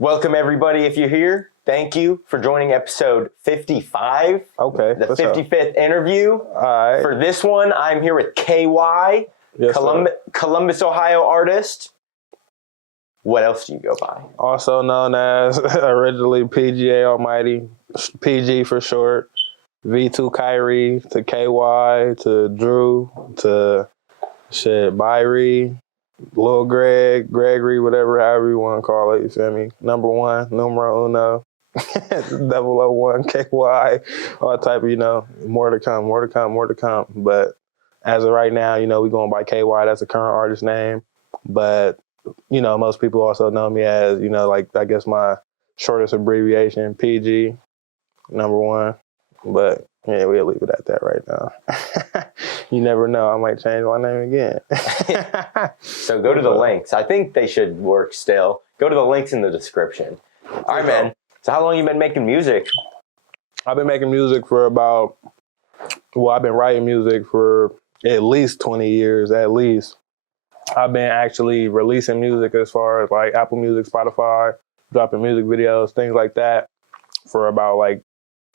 Welcome everybody if you're here. Thank you for joining episode 55. Okay. The 55th interview. All right. For this one, I'm here with Kayy, Yes, Columbus, Ohio artist. What else do you go by? Also known as originally PGA Almighty, PG for short, V2 Kayy to KY to Drew to Whyy, Lil Greg, Gregory, whatever, however you want to call it, you feel me? Number one, numero uno, 001, KY, all type of, more to come. But as of right now, we going by KY, that's the current artist name. But, most people also know me as, I guess my shortest abbreviation, PG, number one. But yeah, we'll leave it at that right now. You never know. I might change my name again. So go to the links. I think they should work still. Go to the links in the description. All right, man. So how long you been making music? I've been making music for I've been writing music for at least 20 years, at least. I've been actually releasing music as far as like Apple Music, Spotify, dropping music videos, things like that for about like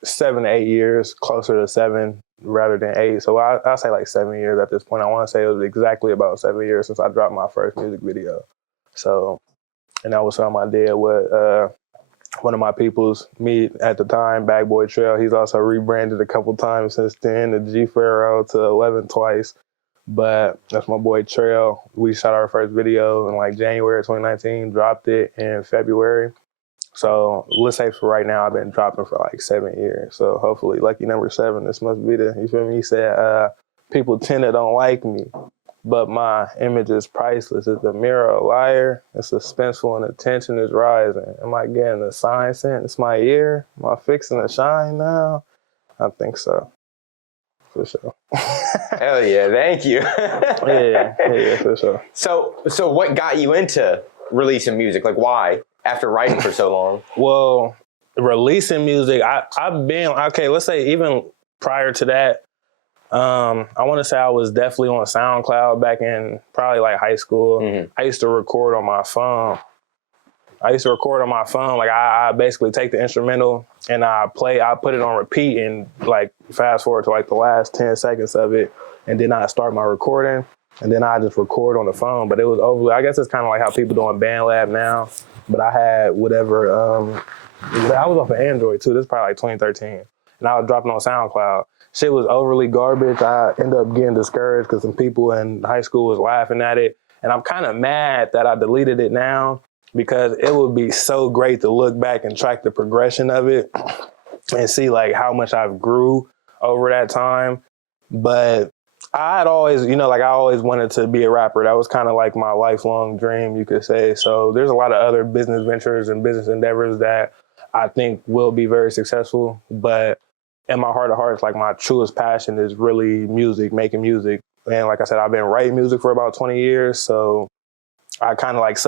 7 to 8 years, closer to 7 rather than 8. So I'll say like 7 years at this point. I want to say it was exactly about 7 years since I dropped my first music video. So, and that was something I did with one of my peoples, me at the time, Bag Boy Trail. He's also rebranded a couple times since then, the G Pharaoh to 11 twice. But that's my boy Trail. We shot our first video in like January 2019, dropped it in February. So let's say for right now, I've been dropping for like 7 years. So hopefully, lucky number 7, this must be you feel me? He said, people tend to don't like me, but my image is priceless. It's the mirror a liar. It's suspenseful and the tension is rising. Am I getting the sign sent? It's my ear. Am I fixing to shine now? I think so. For sure. Hell yeah, thank you. yeah, for sure. So what got you into releasing music? Like why? After writing for so long? Well, releasing music, I've been, okay, let's say even prior to that, I want to say I was definitely on SoundCloud back in probably like high school. Mm-hmm. I used to record on my phone. Like I basically take the instrumental and I put it on repeat and like fast forward to like the last 10 seconds of it. And then I start my recording and then I just record on the phone. But it was I guess it's kind of like how people do on BandLab now. But I had whatever, I was off of Android too. This is probably like 2013. And I was dropping on SoundCloud. Shit was overly garbage. I ended up getting discouraged because some people in high school was laughing at it. And I'm kind of mad that I deleted it now because it would be so great to look back and track the progression of it and see like how much I've grew over that time. But I had always, I always wanted to be a rapper. That was kind of like my lifelong dream, you could say. So there's a lot of other business ventures and business endeavors that I think will be very successful. But in my heart of hearts, like my truest passion is really music, making music. And like I said, I've been writing music for about 20 years. So I kind of like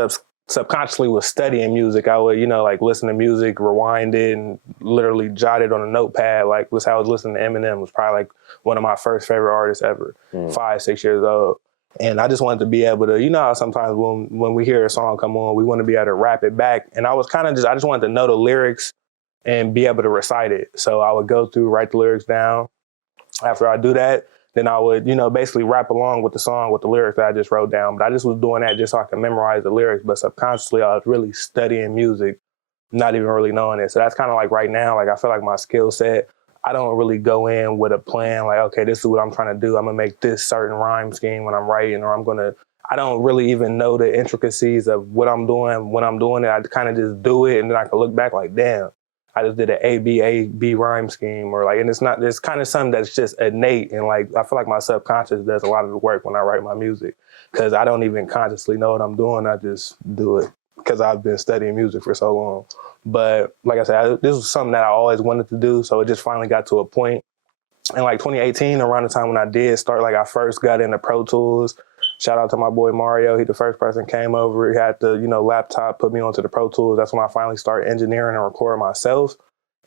subconsciously was studying music. I would, like listen to music, rewind it, and literally jot it on a notepad. Like, that's how I was listening to Eminem. Was probably like one of my first favorite artists ever, 5, 6 years old. And I just wanted to be able to, how sometimes when we hear a song come on, we want to be able to rap it back. And I was kind of I just wanted to know the lyrics and be able to recite it. So I would go through, write the lyrics down. After I do that, then I would, basically rap along with the song with the lyrics that I just wrote down. But I just was doing that just so I could memorize the lyrics. But subconsciously, I was really studying music, not even really knowing it. So that's kind of like right now, like I feel like my skill set, I don't really go in with a plan like, okay, this is what I'm trying to do. I'm going to make this certain rhyme scheme when I'm writing, or I don't really even know the intricacies of what I'm doing when I'm doing it. I kind of just do it, and then I can look back like, damn, I just did an A-B rhyme scheme, or like, and it's kind of something that's just innate. And like, I feel like my subconscious does a lot of the work when I write my music because I don't even consciously know what I'm doing. I just do it because I've been studying music for so long. But like I said, this was something that I always wanted to do. So it just finally got to a point in like 2018, around the time when I did start, like I first got into Pro Tools. Shout out to my boy Mario. He the first person came over. He had the, laptop, put me onto the Pro Tools. That's when I finally started engineering and recording myself.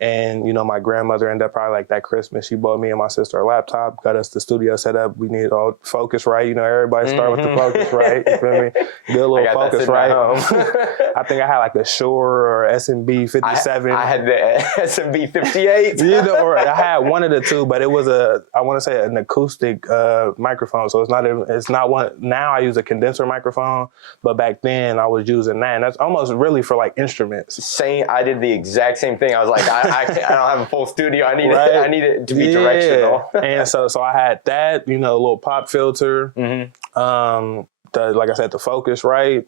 And, you know, my grandmother ended up probably like that Christmas, she bought me and my sister a laptop, got us the studio set up. We needed all Focusrite. You know, everybody start with the Focusrite. You feel me? Good little Focusrite. I think I had like a Shure or SMB 57. I had the SMB 58. You know, or I had one of the two, but it was I want to say an acoustic microphone. So it's not one. Now I use a condenser microphone, but back then I was using that. And that's almost really for like instruments. I did the exact same thing. I was like, I don't have a full studio. I need it to be directional. And so I had that, you know, a little pop filter. Like I said, the Focusrite.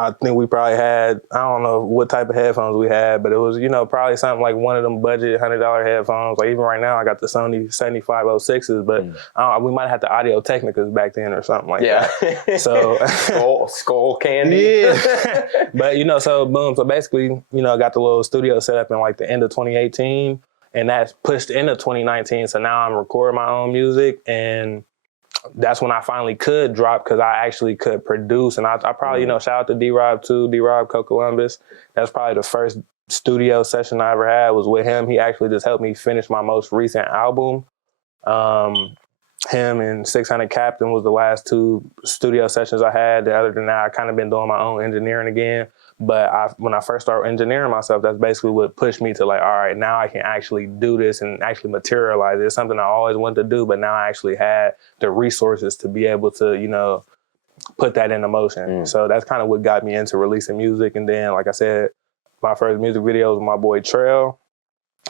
I think we probably had, I don't know what type of headphones we had, but it was, you know, probably something like one of them budget $100 headphones. Like even right now, I got the Sony 7506s, but we might have had the Audio Technicas back then or something like that. So skull candy. Yeah. But, you know, so boom. So basically, you know, I got the little studio set up in like the end of 2018, and that's pushed into 2019. So now I'm recording my own music, and that's when I finally could drop, because I actually could produce. And I probably, you know, shout out to D-Rob too, D-Rob Co-Columbus. That's probably the first studio session I ever had was with him. He actually just helped me finish my most recent album. Him and 600 Captain was the last two studio sessions I had. Other than that, I kind of been doing my own engineering again. But when I first started engineering myself, that's basically what pushed me to like, all right, now I can actually do this and actually materialize it. It's something I always wanted to do, but now I actually had the resources to be able to, you know, put that into motion. So that's kind of what got me into releasing music. And then, like I said, my first music video was with my boy Trail.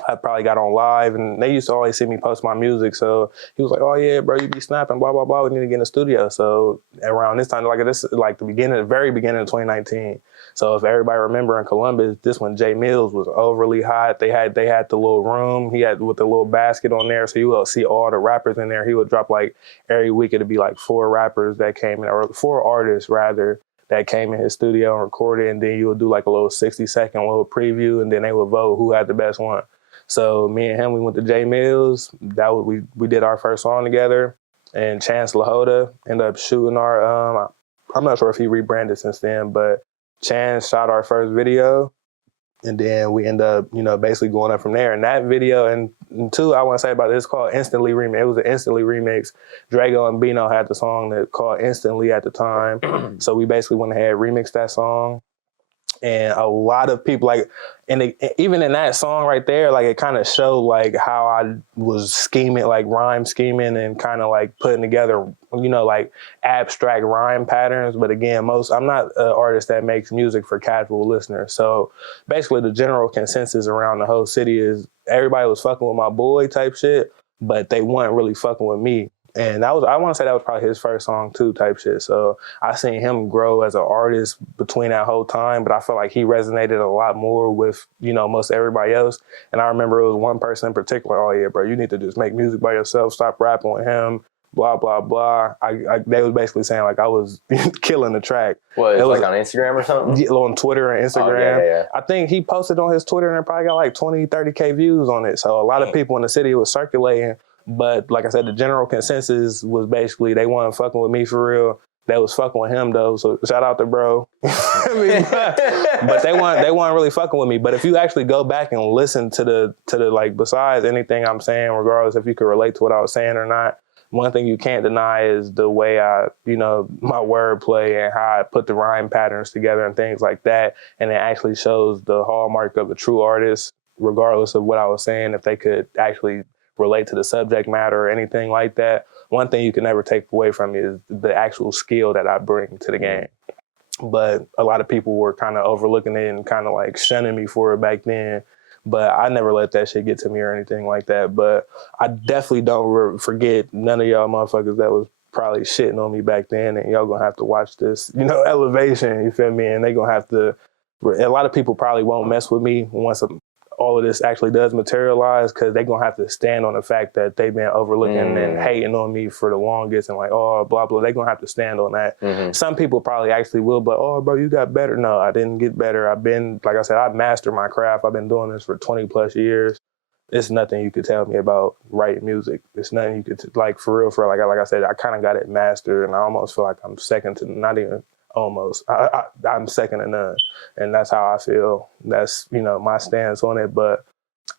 I probably got on live, and they used to always see me post my music. So he was like, "Oh yeah, bro, you be snapping, blah blah blah. We need to get in the studio." So around this time, like the very beginning of 2019. So if everybody remember in Columbus, this when Jay Mills was overly hot. They had the little room. He had with the little basket on there, so you will see all the rappers in there. He would drop like every week. It'd be like 4 rappers that came in, or 4 artists rather, that came in his studio and recorded. And then you would do like a little 60-second little preview, and then they would vote who had the best one. So me and him, we went to Jay Mills. We did our first song together, and Chance LaHoda ended up shooting our. I'm not sure if he rebranded since then, but Chance shot our first video, and then we end up, you know, basically going up from there. And that video, and two, I want to say about this, called Instantly Remix. It was an Instantly remix. Drago and Bino had the song that called Instantly at the time. So we basically went ahead and remixed that song. And a lot of people even in that song right there, like it kind of showed like how I was scheming, like rhyme scheming, and kind of like putting together, you know, like abstract rhyme patterns. But again, I'm not an artist that makes music for casual listeners. So basically the general consensus around the whole city is everybody was fucking with my boy type shit, but they weren't really fucking with me. And I want to say that was probably his first song too, type shit. So I seen him grow as an artist between that whole time, but I feel like he resonated a lot more with, you know, most everybody else. And I remember it was one person in particular, "Oh yeah, bro, you need to just make music by yourself, stop rapping with him, blah, blah, blah." They was basically saying like I was killing the track. It was like on Instagram or something? Yeah, on Twitter and Instagram. Oh, yeah. I think he posted on his Twitter and it probably got like 20, 30K views on it. So a lot of people in the city was circulating. But like I said, the general consensus was basically they weren't fucking with me for real. They was fucking with him though. So shout out to bro. But they weren't really fucking with me. But if you actually go back and listen to the like, besides anything I'm saying, regardless if you could relate to what I was saying or not, one thing you can't deny is the way I, you know, my wordplay and how I put the rhyme patterns together and things like that. And it actually shows the hallmark of a true artist, regardless of what I was saying, if they could actually relate to the subject matter or anything like that. One thing you can never take away from me is the actual skill that I bring to the game. But a lot of people were kind of overlooking it and kind of like shunning me for it back then. But I never let that shit get to me or anything like that. But I definitely don't forget none of y'all motherfuckers that was probably shitting on me back then, and y'all gonna have to watch this, you know, elevation, you feel me? And they gonna have to, a lot of people probably won't mess with me once all of this actually does materialize, because they're going to have to stand on the fact that they've been overlooking and hating on me for the longest and like, oh, blah, blah. They're going to have to stand on that. Some people probably actually will, but, oh, bro, you got better. No, I didn't get better. I've been, like I said, I've mastered my craft. I've been doing this for 20 plus years. It's nothing you could tell me about writing music. It's nothing you could, like, for real, like I said, I kind of got it mastered, and I almost feel like I'm second to, not even almost, I'm second to none. And that's how I feel. That's, you know, my stance on it. But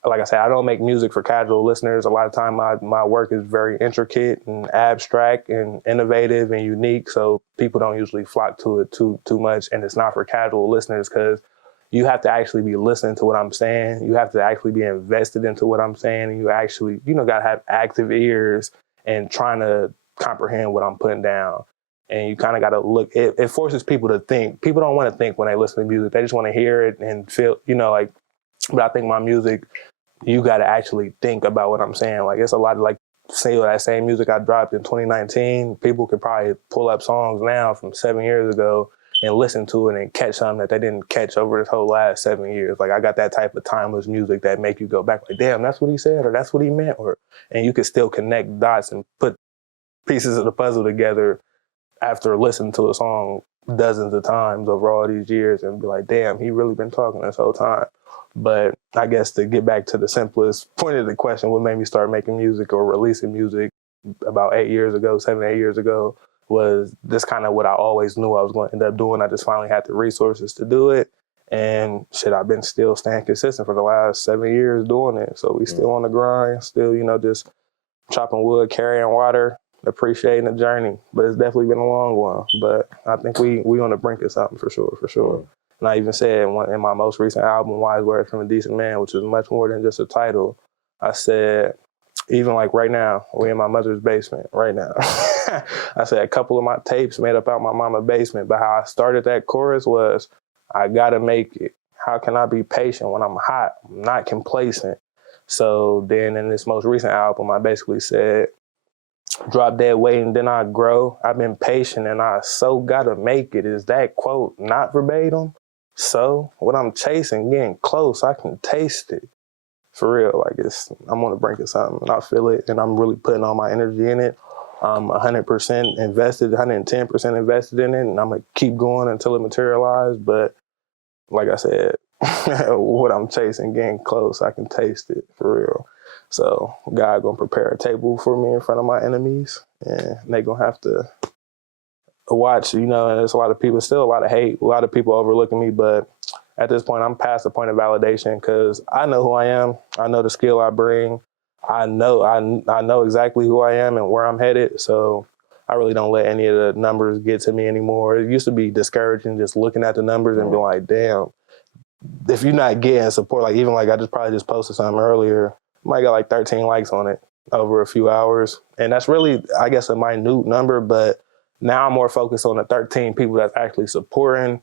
like I said, I don't make music for casual listeners. A lot of time my work is very intricate and abstract and innovative and unique. So people don't usually flock to it too much. And it's not for casual listeners because you have to actually be listening to what I'm saying. You have to actually be invested into what I'm saying. And you actually, got to have active ears and trying to comprehend what I'm putting down. And you kind of got to look, it forces people to think. People don't want to think when they listen to music. They just want to hear it and feel, but I think my music, you got to actually think about what I'm saying. Like, it's a lot of, like, say that same music I dropped in 2019, people could probably pull up songs now from 7 years ago and listen to it and catch something that they didn't catch over this whole last 7 years. Like, I got that type of timeless music that make you go back like, damn, that's what he said, or that's what he meant, and you can still connect dots and put pieces of the puzzle together after listening to a song dozens of times over all these years and be like, damn, he really been talking this whole time. But I guess to get back to the simplest point of the question, what made me start making music or releasing music about 7, 8 years ago, was this kind of what I always knew I was going to end up doing. I just finally had the resources to do it. And shit, I've been still staying consistent for the last 7 years doing it. So we still on the grind, still, just chopping wood, carrying water, appreciating the journey. But it's definitely been a long one. But I think we on the brink of something for sure. And I even said in my most recent album, Why's Words from a Decent Man, which is much more than just a title, I said, even like right now, we're in my mother's basement right now. I said a couple of my tapes made up out my mama's basement, but how I started that chorus was, I gotta make it. How can I be patient when I'm hot? I'm not complacent. So then in this most recent album, I basically said, drop dead weight and then I grow. I've been patient and I so gotta make it. Is that quote not verbatim? So what I'm chasing, getting close, I can taste it. For real, like I'm on the brink of something and I feel it and I'm really putting all my energy in it. I'm 100% invested, 110% invested in it, and I'm gonna keep going until it materializes. But like I said, what I'm chasing, getting close, I can taste it for real. So God gonna prepare a table for me in front of my enemies, and they gonna have to watch, and there's a lot of people, still a lot of hate, a lot of people overlooking me, but at this point, I'm past the point of validation because I know who I am. I know the skill I bring. I know exactly who I am and where I'm headed. So I really don't let any of the numbers get to me anymore. It used to be discouraging just looking at the numbers and being like, damn, if you're not getting support, like even like I probably just posted something earlier, I might got like 13 likes on it over a few hours. And that's really, I guess, a minute number, but now I'm more focused on the 13 people that's actually supporting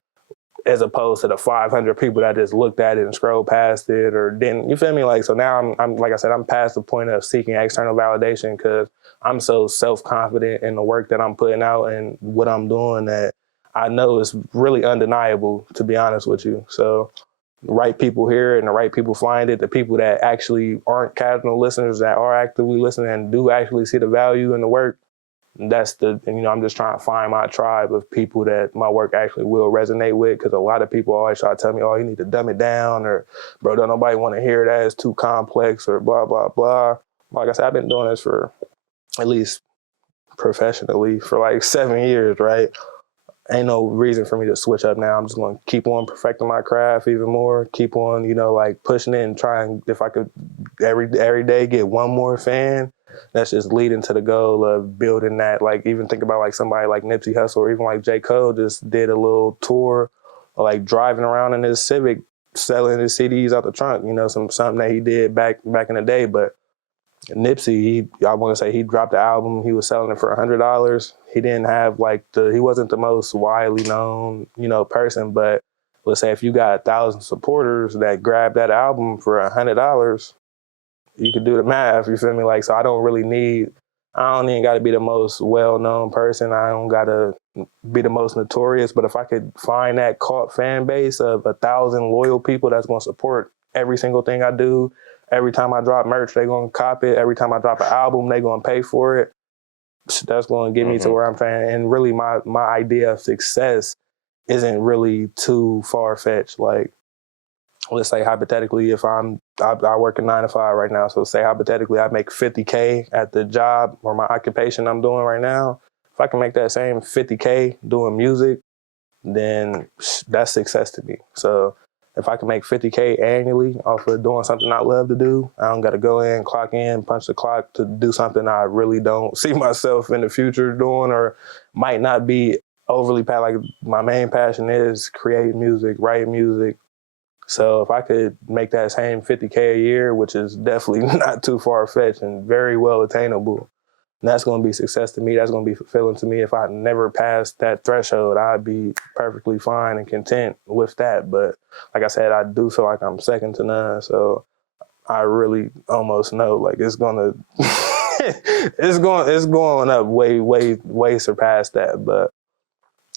as opposed to the 500 people that just looked at it and scrolled past it or didn't. You feel me? Like, so now I'm like I said, I'm past the point of seeking external validation because I'm so self-confident in the work that I'm putting out and what I'm doing that I know is really undeniable, to be honest with you. So the right people hear it and the right people find it, the people that actually aren't casual listeners, that are actively listening and do actually see the value in the work, I'm just trying to find my tribe of people that my work actually will resonate with, because a lot of people always try to tell me, oh, you need to dumb it down, or bro, don't nobody want to hear that, it's too complex, or blah, blah, blah. Like I said, I've been doing this for at least professionally for like 7 years, right? Ain't no reason for me to switch up now. I'm just going to keep on perfecting my craft even more, keep on, like pushing it and trying, if I could every day get one more fan, that's just leading to the goal of building that. Like, even think about like somebody like Nipsey Hussle or even like J. Cole just did a little tour, or like driving around in his Civic selling his CDs out the trunk, something that he did back in the day. But Nipsey, I want to say he dropped the album, he was selling it for $100. He didn't have he wasn't the most widely known, person, but let's say if you got 1,000 supporters that grabbed that album for $100, you could do the math, you feel me? Like, so I don't even got to be the most well-known person. I don't got to be the most notorious, but if I could find that cult fan base of 1,000 loyal people that's going to support every single thing I do, every time I drop merch, they're going to cop it. Every time I drop an album, they're going to pay for it. That's going to get me to where I'm trying. And really, my idea of success isn't really too far-fetched. Like, let's say hypothetically, if I work a 9 to 5 right now, so say hypothetically I make $50K at the job or my occupation I'm doing right now. If I can make that same $50K doing music, then that's success to me. So if I can make 50K annually off of doing something I love to do, I don't got to go in, clock in, punch the clock to do something I really don't see myself in the future doing, or might not be overly like my main passion is creating music, writing music. So if I could make that same 50K a year, which is definitely not too far-fetched and very well attainable, that's going to be success to me. That's going to be fulfilling to me. If I never passed that threshold, I'd be perfectly fine and content with that. But like I said, I do feel like I'm second to none. So I really almost know like it's going to, it's going up way surpast that. But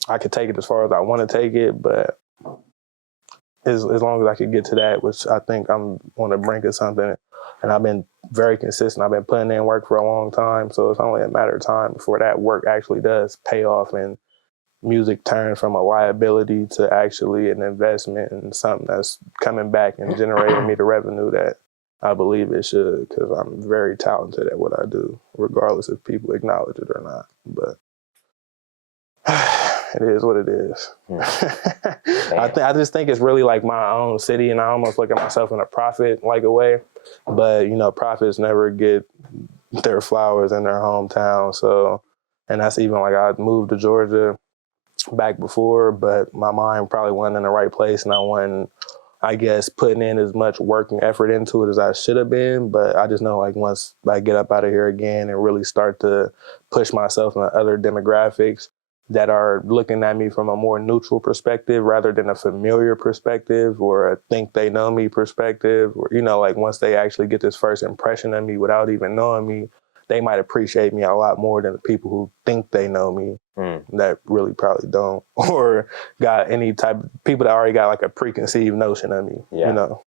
I could take it as far as I want to take it. But as long as I could get to that, which I think I'm on the brink of something. And I've been very consistent. I've been putting in work for a long time. So it's only a matter of time before that work actually does pay off and music turns from a liability to actually an investment and something that's coming back and generating me the revenue that I believe it should, because I'm very talented at what I do, regardless if people acknowledge it or not. But it is what it is. I just think it's really like my own city, and I almost look at myself in a prophet like a way. But, you know, prophets never get their flowers in their hometown. So, and that's even like I moved to Georgia back before, but my mind probably wasn't in the right place, and I wasn't, I guess, putting in as much work and effort into it as I should have been. But I just know like once I get up out of here again and really start to push myself into other demographics that are looking at me from a more neutral perspective rather than a familiar perspective or a think they know me perspective, or, you know, like once they actually get this first impression of me without even knowing me, they might appreciate me a lot more than the people who think they know me that really probably don't, or got any type of people that already got like a preconceived notion of me, you know.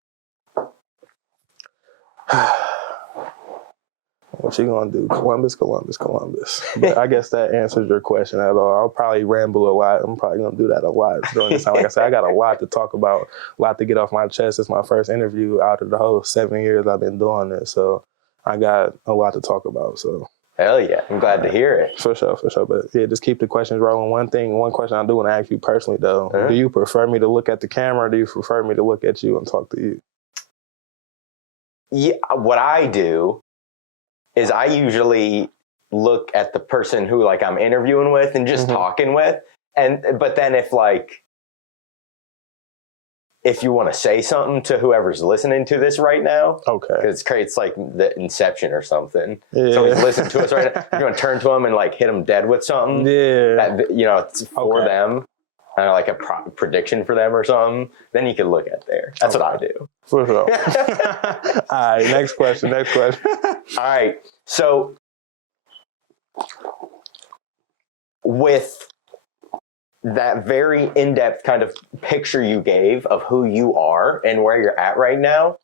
What you gonna do? Columbus. But I guess that answers your question at all. I'll probably ramble a lot. I'm probably gonna do that a lot during this time. Like I said, I got a lot to talk about, a lot to get off my chest. It's my first interview out of the whole 7 years I've been doing this. So I got a lot to talk about. So hell yeah, I'm glad to hear it. For sure. But yeah, just keep the questions rolling. One question I do want to ask you personally though, do you prefer me to look at the camera, or do you prefer me to look at you and talk to you? Yeah, what I do is I usually look at the person who like I'm interviewing with and just talking with. But then if you want to say something to whoever's listening to this right now, okay, because it creates like the Inception or something. Yeah. Someone's listening to us right now. You're going to turn to them and like hit them dead with something. Yeah. That, you know, it's for them. Kind of like a prediction for them or something. Then you can look at there. That's what I do. For sure. All right, next question. All right, so with that very in-depth kind of picture you gave of who you are and where you're at right now,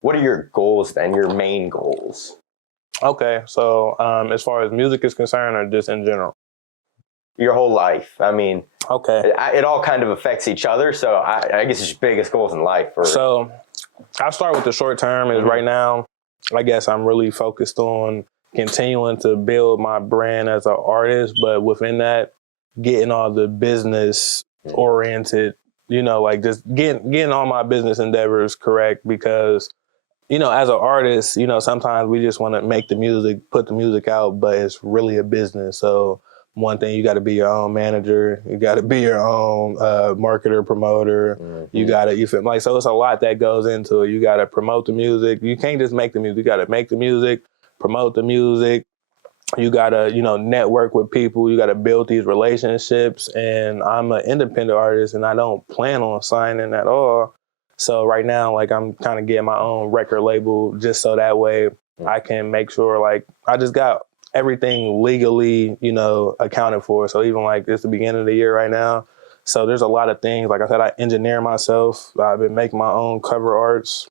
what are your goals then, your main goals? Okay, so as far as music is concerned, or just in general? Your whole life. I mean, okay, it all kind of affects each other. So I guess it's your biggest goals in life. So I'll start with the short term. Is right now, I guess I'm really focused on continuing to build my brand as an artist, but within that, getting all the business oriented, you know, like just getting all my business endeavors correct, because, you know, as an artist, you know, sometimes we just want to make the music, put the music out, but it's really a business. So one thing, you got to be your own manager. You got to be your own marketer, promoter. You got to, you feel like, so it's a lot that goes into it. You got to promote the music. You can't just make the music. You got to make the music, promote the music. You got to, you know, network with people. You got to build these relationships. And I'm an independent artist, and I don't plan on signing at all. So right now, like, I'm kind of getting my own record label just so that way I can make sure, like, I just got everything legally, you know, accounted for. So even like it's the beginning of the year right now. So there's a lot of things. Like I said, I engineer myself. I've been making my own cover arts.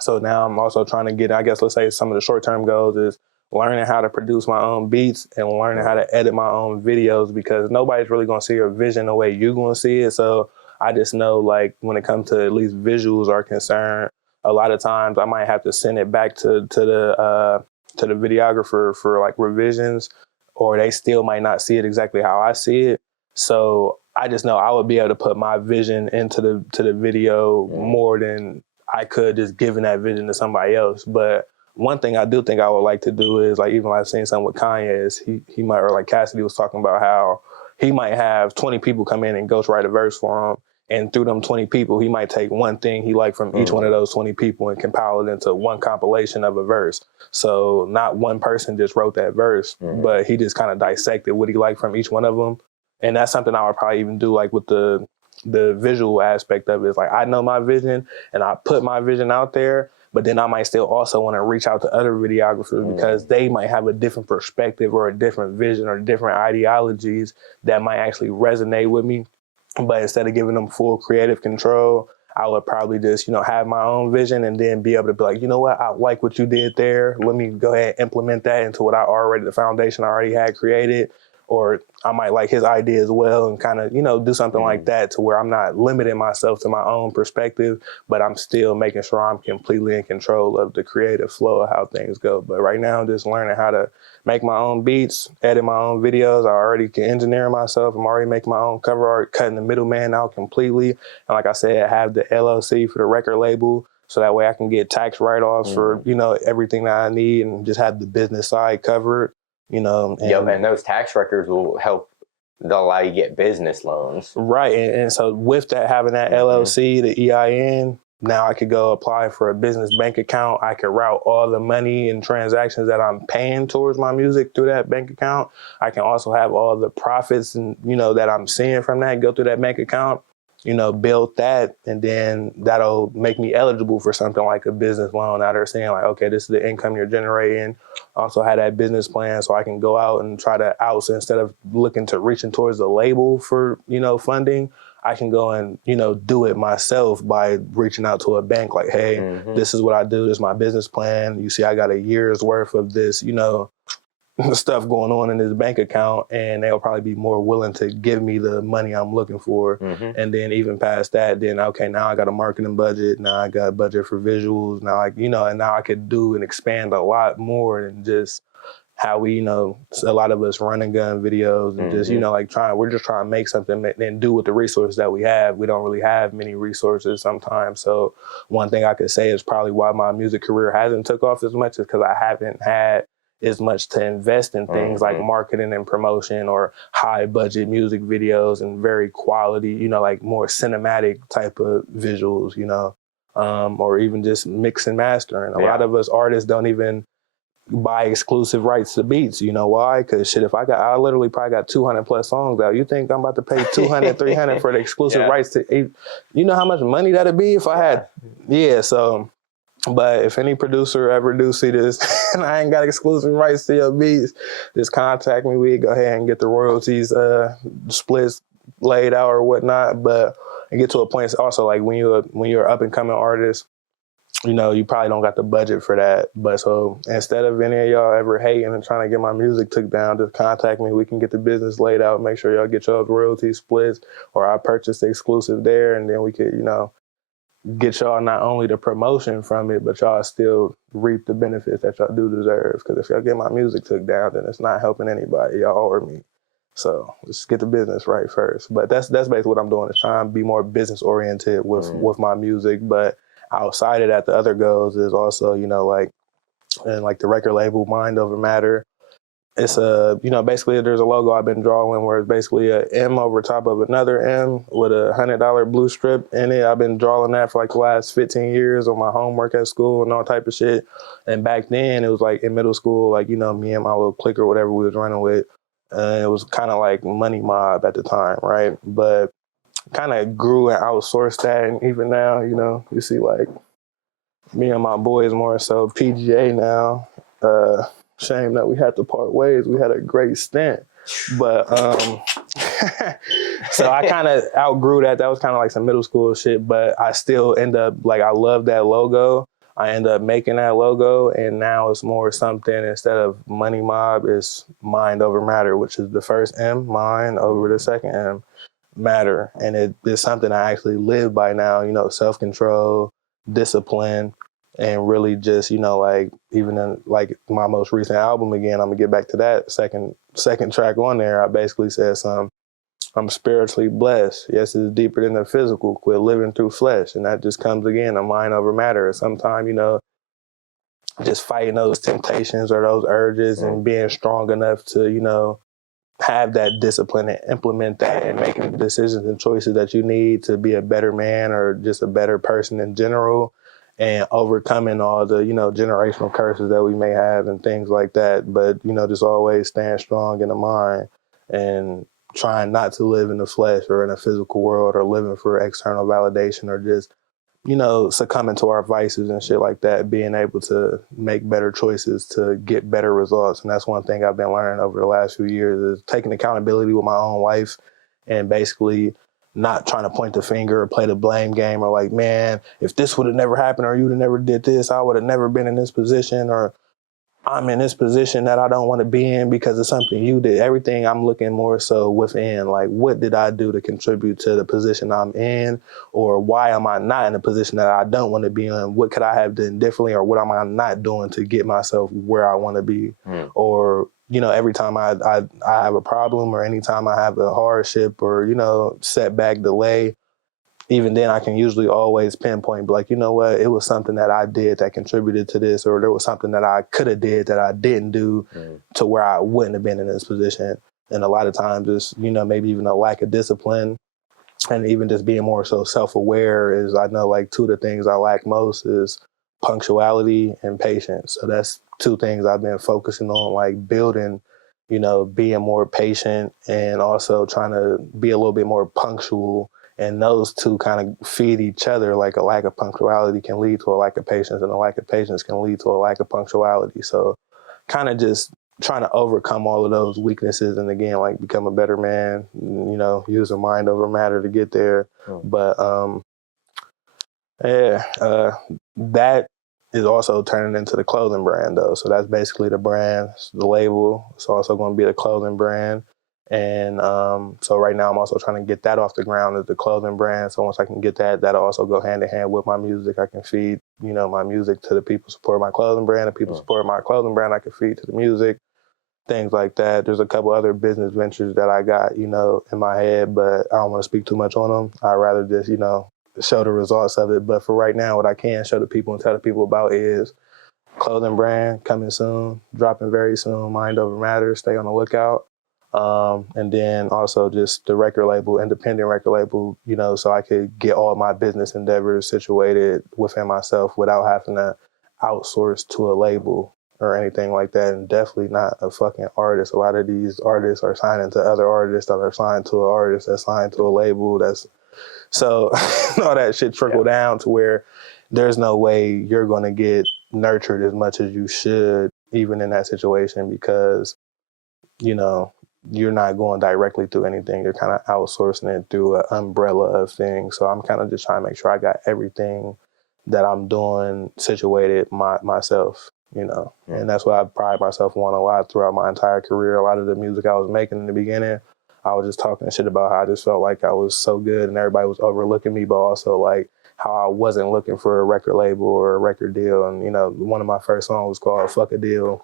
So now I'm also trying to get, I guess, let's say some of the short-term goals is learning how to produce my own beats and learning how to edit my own videos, because nobody's really going to see your vision the way you're going to see it. So I just know, like, when it comes to at least visuals are concerned, a lot of times I might have to send it back to the videographer for like revisions, or they still might not see it exactly how I see it. So I just know I would be able to put my vision into the video more than I could just giving that vision to somebody else. But one thing I do think I would like to do is, like, even I've seen something with Kanye is he might, or like Cassidy was talking about how he might have 20 people come in and ghostwrite a verse for him. And through them 20 people, he might take one thing he liked from each one of those 20 people and compile it into one compilation of a verse. So not one person just wrote that verse, but he just kind of dissected what he liked from each one of them. And that's something I would probably even do, like, with the visual aspect of it. It's like, I know my vision and I put my vision out there, but then I might still also want to reach out to other videographers because they might have a different perspective or a different vision or different ideologies that might actually resonate with me. But instead of giving them full creative control, I would probably just, have my own vision and then be able to be like, you know what, I like what you did there. Let me go ahead and implement that into what the foundation I already had created. Or I might like his idea as well and kind of, do something like that to where I'm not limiting myself to my own perspective, but I'm still making sure I'm completely in control of the creative flow of how things go. But right now, I'm just learning how to make my own beats, edit my own videos. I already can engineer myself. I'm already making my own cover art, cutting the middleman out completely. And like I said, I have the LLC for the record label. So that way I can get tax write-offs for, everything that I need and just have the business side covered. And those tax records will help. They'll allow you to get business loans. Right. And so with that, having that LLC, the EIN, now I could go apply for a business bank account. I could route all the money and transactions that I'm paying towards my music through that bank account. I can also have all the profits and, that I'm seeing from that go through that bank account. Build that, and then that'll make me eligible for something like a business loan. Now they're saying like, okay, this is the income you're generating. Also have that business plan so I can go out and try to instead of looking to reaching towards the label for, funding, I can go and, do it myself by reaching out to a bank like, hey, this is what I do. This is my business plan. You see, I got a year's worth of this, stuff going on in this bank account, and they'll probably be more willing to give me the money I'm looking for. And then even past that, then, okay, now I got a marketing budget. Now I got a budget for visuals. Now and now I could do and expand a lot more than just how we, a lot of us run and gun videos and just, we're just trying to make something and do with the resources that we have. We don't really have many resources sometimes. So one thing I could say is probably why my music career hasn't took off as much is because I haven't had as much to invest in things like marketing and promotion or high budget music videos and very quality, like more cinematic type of visuals, or even just mix and mastering. A lot of us artists don't even buy exclusive rights to beats. You know why? Because shit, I literally probably got 200 plus songs out. You think I'm about to pay 200, 300 for the exclusive rights to, you know how much money that'd be if I had, so. But if any producer ever do see this and I ain't got exclusive rights to your beats, just contact me. We go ahead and get the royalties splits laid out or whatnot. But and get to a point also like when you're up and coming artist, you probably don't got the budget for that. But so instead of any of y'all ever hating and trying to get my music took down, just contact me. We can get the business laid out, make sure y'all get y'all's royalty splits, or I purchase the exclusive there, and then we could, get y'all not only the promotion from it, but y'all still reap the benefits that y'all do deserve. Because if y'all get my music took down, then it's not helping anybody. Y'all or me. So let's get the business right first. But that's basically what I'm doing, is trying to be more business oriented with my music. But outside of that, the other goals is also, like the record label Mind Over Matter. It's basically there's a logo I've been drawing where it's basically a M over top of another M with a $100 blue strip in it. I've been drawing that for like the last 15 years on my homework at school and all type of shit. And back then it was like in middle school, like, me and my little clique or whatever we was running with. It was kind of like Money Mob at the time, right? But kind of grew and outsourced that. And even now, you see like me and my boys more so PGA now. Shame that we had to part ways. We had a great stint. But so I kind of outgrew that. That was kind of like some middle school shit, but I still end up like, I love that logo. I end up making that logo, and now it's more something, instead of Money Mob, it's Mind Over Matter, which is the first M, mind, over the second M, matter. And it is something I actually live by now, self-control, discipline, and really just, like even in like my most recent album, again, I'm gonna get back to that second track on there. I basically said I'm spiritually blessed. Yes, it's deeper than the physical. Quit living through flesh. And that just comes again, a mind over matter. Sometimes, just fighting those temptations or those urges and being strong enough to, have that discipline and implement that and making the decisions and choices that you need to be a better man or just a better person in general, and overcoming all the, generational curses that we may have and things like that. But, just always staying strong in the mind and trying not to live in the flesh or in a physical world or living for external validation or just, succumbing to our vices and shit like that, being able to make better choices to get better results. And that's one thing I've been learning over the last few years is taking accountability with my own life and basically not trying to point the finger or play the blame game or like, man, if this would have never happened or you would have never did this, I would have never been in this position, or I'm in this position that I don't want to be in because of something you did. Everything I'm looking more so within, like, what did I do to contribute to the position I'm in? Or why am I not in a position that I don't want to be in? What could I have done differently? Or what am I not doing to get myself where I want to be? Or, every time I have a problem or anytime I have a hardship or, setback, delay, even then I can usually always pinpoint, like, you know what, it was something that I did that contributed to this, or there was something that I could have did that I didn't do to where I wouldn't have been in this position. And a lot of times it's, maybe even a lack of discipline and even just being more so self-aware is, I know like two of the things I lack most is punctuality and patience. So that's two things I've been focusing on, like building, being more patient and also trying to be a little bit more punctual. And those two kind of feed each other. Like a lack of punctuality can lead to a lack of patience, and a lack of patience can lead to a lack of punctuality. So kind of just trying to overcome all of those weaknesses and again, like become a better man, use a mind over matter to get there. But that is also turning into the clothing brand though. So that's basically the brand, the label. It's also going to be the clothing brand. And so right now I'm also trying to get that off the ground as the clothing brand. So once I can get that, that'll also go hand in hand with my music. I can feed, my music to the people support my clothing brand. The people support my clothing brand, I can feed to the music, things like that. There's a couple other business ventures that I got, in my head, but I don't want to speak too much on them. I'd rather just, show the results of it. But for right now, what I can show the people and tell the people about is clothing brand coming soon, dropping very soon, Mind Over Matter, stay on the lookout. And then also just the record label, independent record label, so I could get all my business endeavors situated within myself without having to outsource to a label or anything like that. And definitely not a fucking artist. A lot of these artists are signing to other artists that are signed to an artist that's signed to a label. So all that shit trickle down to where there's no way you're going to get nurtured as much as you should, even in that situation, because, you're not going directly through anything. You're kind of outsourcing it through an umbrella of things. So I'm kind of just trying to make sure I got everything that I'm doing situated myself, and that's what I pride myself on a lot throughout my entire career. A lot of the music I was making in the beginning, I was just talking shit about how I just felt like I was so good and everybody was overlooking me, but also like how I wasn't looking for a record label or a record deal. And, one of my first songs was called Fuck a Deal.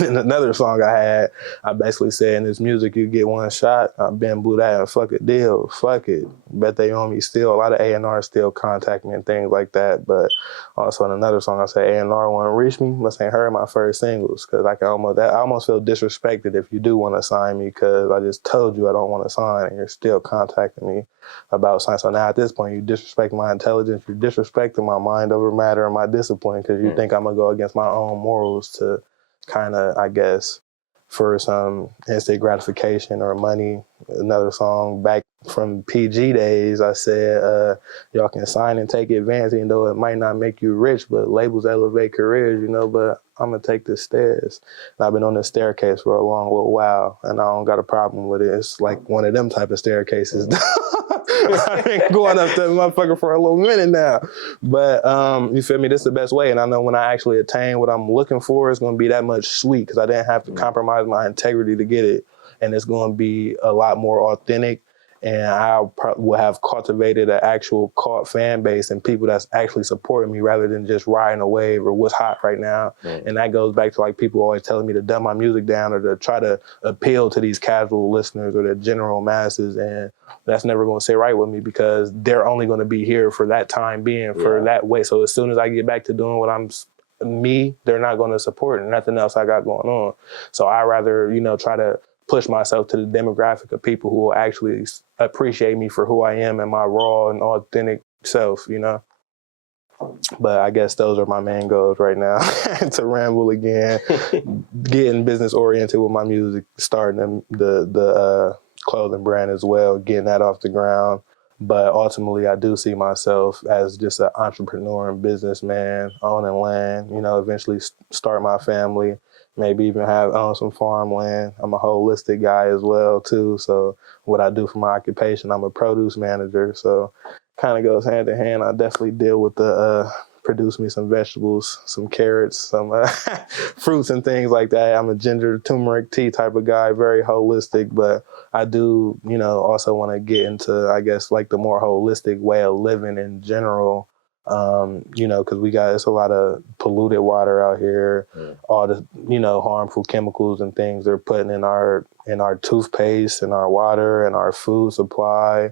And another song I had, I basically said, in this music, you get one shot. I been blew that and fuck a deal. Fuck it. Bet they on me still. A lot of A&R still contact me and things like that. But also in another song, I said, A&R want to reach me. Must ain't heard my first singles. Because I almost feel disrespected if you do want to sign me, because I just told you I don't want to sign and you're still contacting me about signing. So now at this point, you disrespect my intelligence. You're disrespecting my mind over matter and my discipline because you think I'm going to go against my own morals to kind of, I guess, for some instant gratification or money. Another song back from PG days, I said, y'all can sign and take advance, even though it might not make you rich, but labels elevate careers, but I'm going to take the stairs. And I've been on this staircase for a long little while, and I don't got a problem with it. It's like one of them type of staircases. I've been going up that motherfucker for a little minute now. But you feel me? This is the best way. And I know when I actually attain what I'm looking for, it's going to be that much sweet because I didn't have to compromise my integrity to get it. And it's going to be a lot more authentic and I will have cultivated an actual cult fan base and people that's actually supporting me rather than just riding a wave or what's hot right now. And that goes back to like people always telling me to dumb my music down or to try to appeal to these casual listeners or the general masses, and that's never going to sit right with me because they're only going to be here for that time being, for that way. So as soon as I get back to doing what I'm me, they're not going to support nothing else I got going on. So I rather, you know, try to push myself to the demographic of people who will actually appreciate me for who I am and my raw and authentic self, you know. But I guess those are my main goals right now. To ramble again, getting business oriented with my music, starting the clothing brand as well, getting that off the ground. But ultimately, I do see myself as just an entrepreneur and businessman, owning land, you know, eventually start my family, maybe even own some farmland. I'm a holistic guy as well, too. So what I do for my occupation, I'm a produce manager. So kind of goes hand in hand. I definitely deal with produce me some vegetables, some carrots, some fruits and things like that. I'm a ginger turmeric tea type of guy, very holistic, but I do, you know, also want to get into, I guess, like the more holistic way of living in general. You know, because it's a lot of polluted water out here, all the, you know, harmful chemicals and things they're putting in our toothpaste, in our water, and our food supply.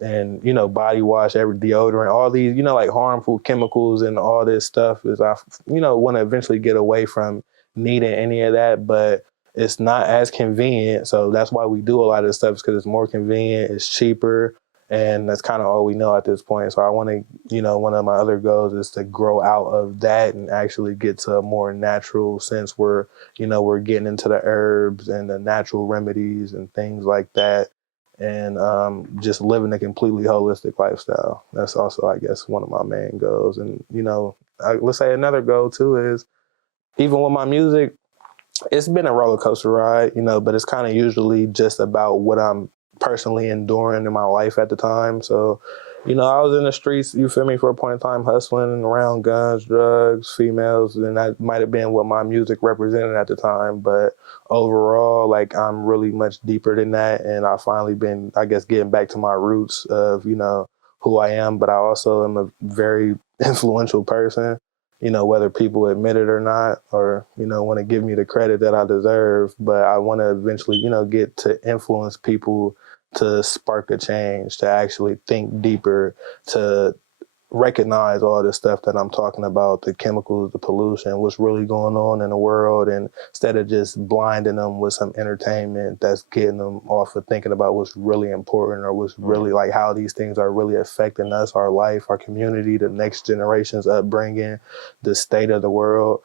And, you know, body wash, every deodorant, all these, you know, like harmful chemicals and all this stuff is, I, you know, want to eventually get away from needing any of that, but it's not as convenient. So that's why we do a lot of this stuff, because it's more convenient, it's cheaper, and that's kind of all we know at this point. So I want to, you know, one of my other goals is to grow out of that and actually get to a more natural sense where, you know, we're getting into the herbs and the natural remedies and things like that. And just living a completely holistic lifestyle. That's also, I guess, one of my main goals. And, you know, let's say another goal, too, is even with my music, it's been a roller coaster ride, you know, but it's kind of usually just about what I'm personally enduring in my life at the time. So, you know, I was in the streets, you feel me, for a point in time, hustling around guns, drugs, females, and that might have been what my music represented at the time. But overall, like, I'm really much deeper than that. And I've finally been, I guess, getting back to my roots of, you know, who I am. But I also am a very influential person, you know, whether people admit it or not, or, you know, want to give me the credit that I deserve. But I want to eventually, you know, get to influence people to spark a change, to actually think deeper, to recognize all the stuff that I'm talking about, the chemicals, the pollution, what's really going on in the world, and instead of just blinding them with some entertainment that's getting them off of thinking about what's really important or what's really like how these things are really affecting us, our life, our community, the next generation's upbringing, the state of the world.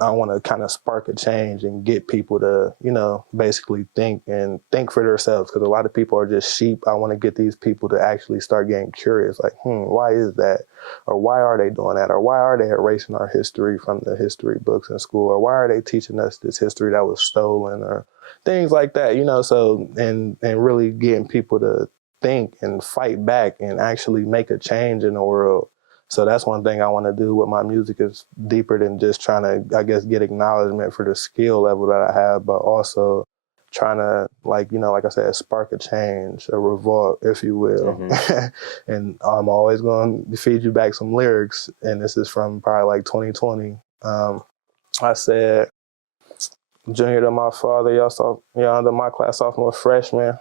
I want to kind of spark a change and get people to, you know, basically think for themselves, because a lot of people are just sheep. I want to get these people to actually start getting curious, like, why is that? Or why are they doing that? Or why are they erasing our history from the history books in school? Or why are they teaching us this history that was stolen, or things like that, you know? So, and really getting people to think and fight back and actually make a change in the world. So that's one thing I want to do with my music, is deeper than just trying to, I guess, get acknowledgement for the skill level that I have, but also trying to, like, you know, like I said, spark a change, a revolt, if you will. And I'm always going to feed you back some lyrics. And this is from probably like 2020. I said, junior to my father, y'all under my class, sophomore, freshman.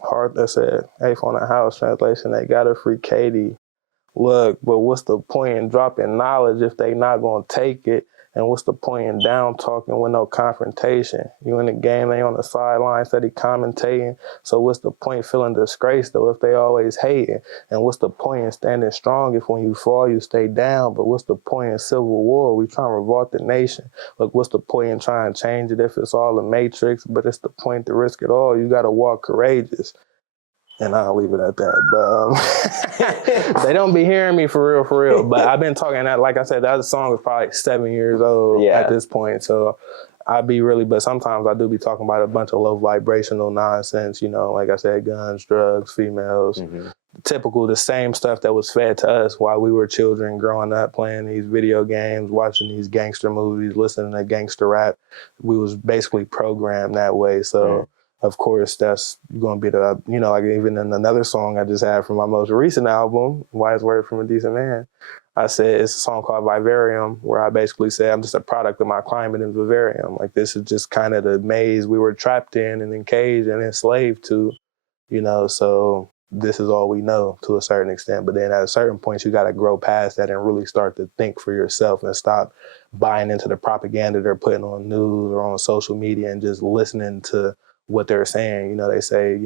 Hard, that said, eighth on the house, translation, they got a free Kayy. Look, but what's the point in dropping knowledge if they not going to take it? And what's the point in down talking with no confrontation? You in the game, they on the sideline, steady commentating. So what's the point feeling disgraced, though, if they always hating? And what's the point in standing strong if when you fall, you stay down? But what's the point in civil war? We trying to revolt the nation. Look, what's the point in trying to change it if it's all a matrix? But it's the point to risk it all. You got to walk courageous. And I'll leave it at that. But they don't be hearing me for real. But I've been talking that, like I said, that song is probably 7 years old at this point. So but sometimes I do be talking about a bunch of low vibrational nonsense, you know, like I said, guns, drugs, females, typical, the same stuff that was fed to us while we were children growing up, playing these video games, watching these gangster movies, listening to gangster rap. We was basically programmed that way. So of course, that's going to be the, like even in another song I just had from my most recent album, Why's Word from a Decent Man, I said it's a song called Vivarium, where I basically say I'm just a product of my climate in vivarium. Like, this is just kind of the maze we were trapped in and encaged and enslaved to, so this is all we know to a certain extent. But then at a certain point, you got to grow past that and really start to think for yourself and stop buying into the propaganda they're putting on news or on social media and just listening to what they're saying. They say,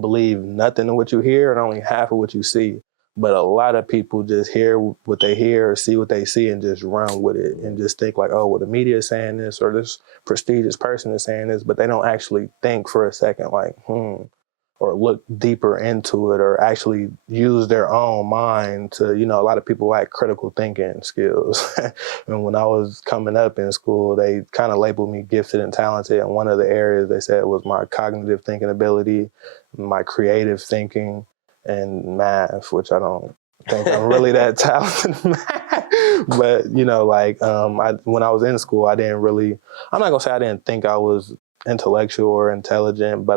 believe nothing of what you hear and only half of what you see. But a lot of people just hear what they hear or see what they see and just run with it and just think like, oh, well, the media is saying this or this prestigious person is saying this, but they don't actually think for a second like, or look deeper into it or actually use their own mind to, a lot of people lack critical thinking skills. And when I was coming up in school, they kind of labeled me gifted and talented. And one of the areas they said was my cognitive thinking ability, my creative thinking, and math, which I don't think I'm really that talented in math. But, when I was in school, I'm not gonna say I didn't think I was intellectual or intelligent, but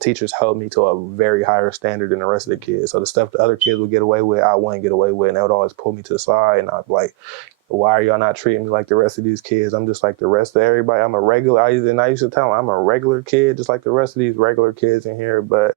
teachers held me to a very higher standard than the rest of the kids. So the stuff the other kids would get away with, I wouldn't get away with. And they would always pull me to the side and I'd be like, why are y'all not treating me like the rest of these kids? I'm just like the rest of everybody. I'm a regular, I used to tell them I'm a regular kid, just like the rest of these regular kids in here, but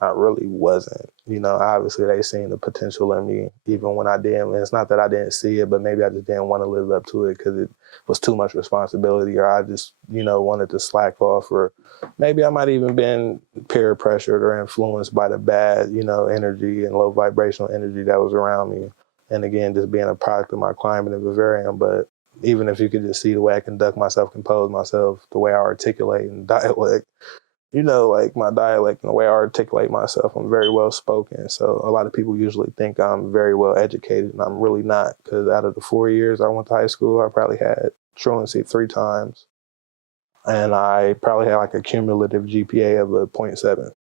I really wasn't. Obviously they seen the potential in me even when I didn't. And it's not that I didn't see it, but maybe I just didn't want to live up to it because it was too much responsibility, or I just, wanted to slack off, or maybe I might even been peer pressured or influenced by the bad, energy and low vibrational energy that was around me. And again, just being a product of my climate and vivarium. But even if you could just see the way I conduct myself, compose myself, the way I articulate and dialect, like my dialect and the way I articulate myself, I'm very well spoken. So a lot of people usually think I'm very well educated, and I'm really not, because out of the 4 years I went to high school, I probably had truancy 3 times. And I probably had like a cumulative GPA of a 0.7.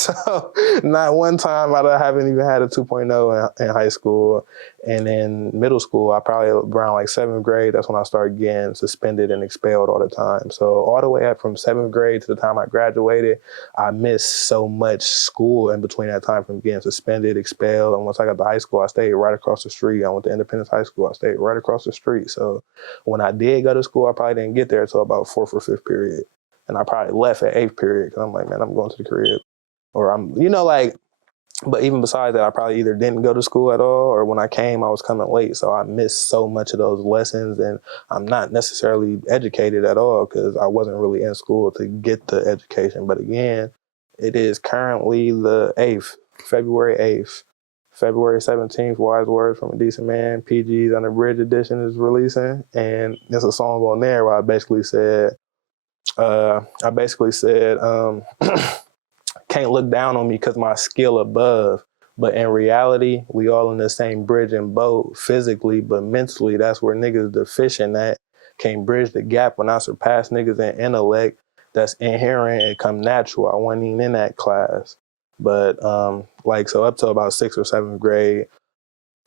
So not one time I haven't even had a 2.0 in high school. And in middle school, I probably around like 7th grade, that's when I started getting suspended and expelled all the time. So all the way up from 7th grade to the time I graduated, I missed so much school in between that time, from getting suspended, expelled. And once I got to high school, I stayed right across the street. I went to Independence High School. I stayed right across the street. So when I did go to school, I probably didn't get there until about 4th or 5th period. And I probably left at 8th period because I'm like, man, I'm going to the crib. Or but even besides that, I probably either didn't go to school at all, or when I came, I was coming late. So I missed so much of those lessons, and I'm not necessarily educated at all because I wasn't really in school to get the education. But again, it is currently the 8th, February 8th. February 17th, Why's Word from a Decent Man, PG's Unabridged edition is releasing. And there's a song on there where I basically said, can't look down on me because my skill above. But in reality, we all in the same bridge and boat physically, but mentally, that's where niggas deficient at. Can't bridge the gap when I surpass niggas in intellect. That's inherent and come natural. I wasn't even in that class. But so up to about 6th or 7th grade,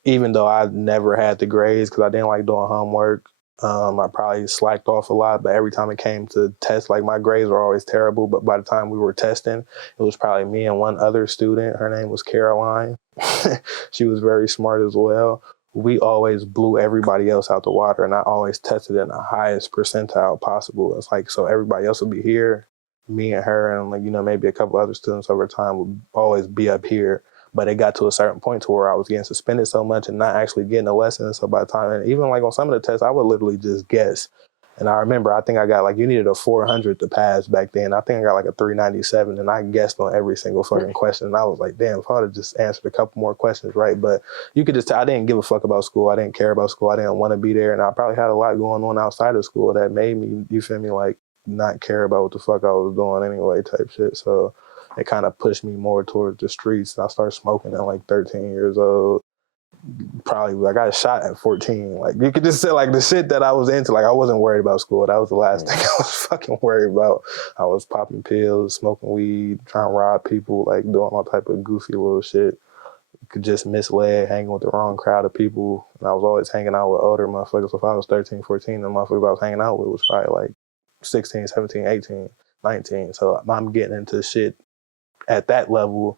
even though I never had the grades because I didn't like doing homework, I probably slacked off a lot, but every time it came to tests, like my grades were always terrible, but by the time we were testing, it was probably me and one other student. Her name was Caroline. She was very smart as well. We always blew everybody else out the water, and I always tested in the highest percentile possible. It's like, so everybody else would be here, me and her, and maybe a couple other students over time would always be up here. But it got to a certain point to where I was getting suspended so much and not actually getting a lesson. So by the time, and even on some of the tests, I would literally just guess. And I remember, I think I got you needed a 400 to pass back then. I think I got a 397, and I guessed on every single fucking question. And I was like, damn, if I would have just answered a couple more questions right. But you could just tell I didn't give a fuck about school. I didn't care about school. I didn't want to be there. And I probably had a lot going on outside of school that made me, you feel me, not care about what the fuck I was doing anyway type shit. So it kind of pushed me more towards the streets. And I started smoking at 13 years old. Probably, I got shot at 14. You could just say, the shit that I was into, I wasn't worried about school. That was the last thing I was fucking worried about. I was popping pills, smoking weed, trying to rob people, doing all type of goofy little shit. Could just misled, hanging with the wrong crowd of people. And I was always hanging out with older motherfuckers. So if I was 13, 14, the motherfuckers I was hanging out with was probably 16, 17, 18, 19. So I'm getting into shit at that level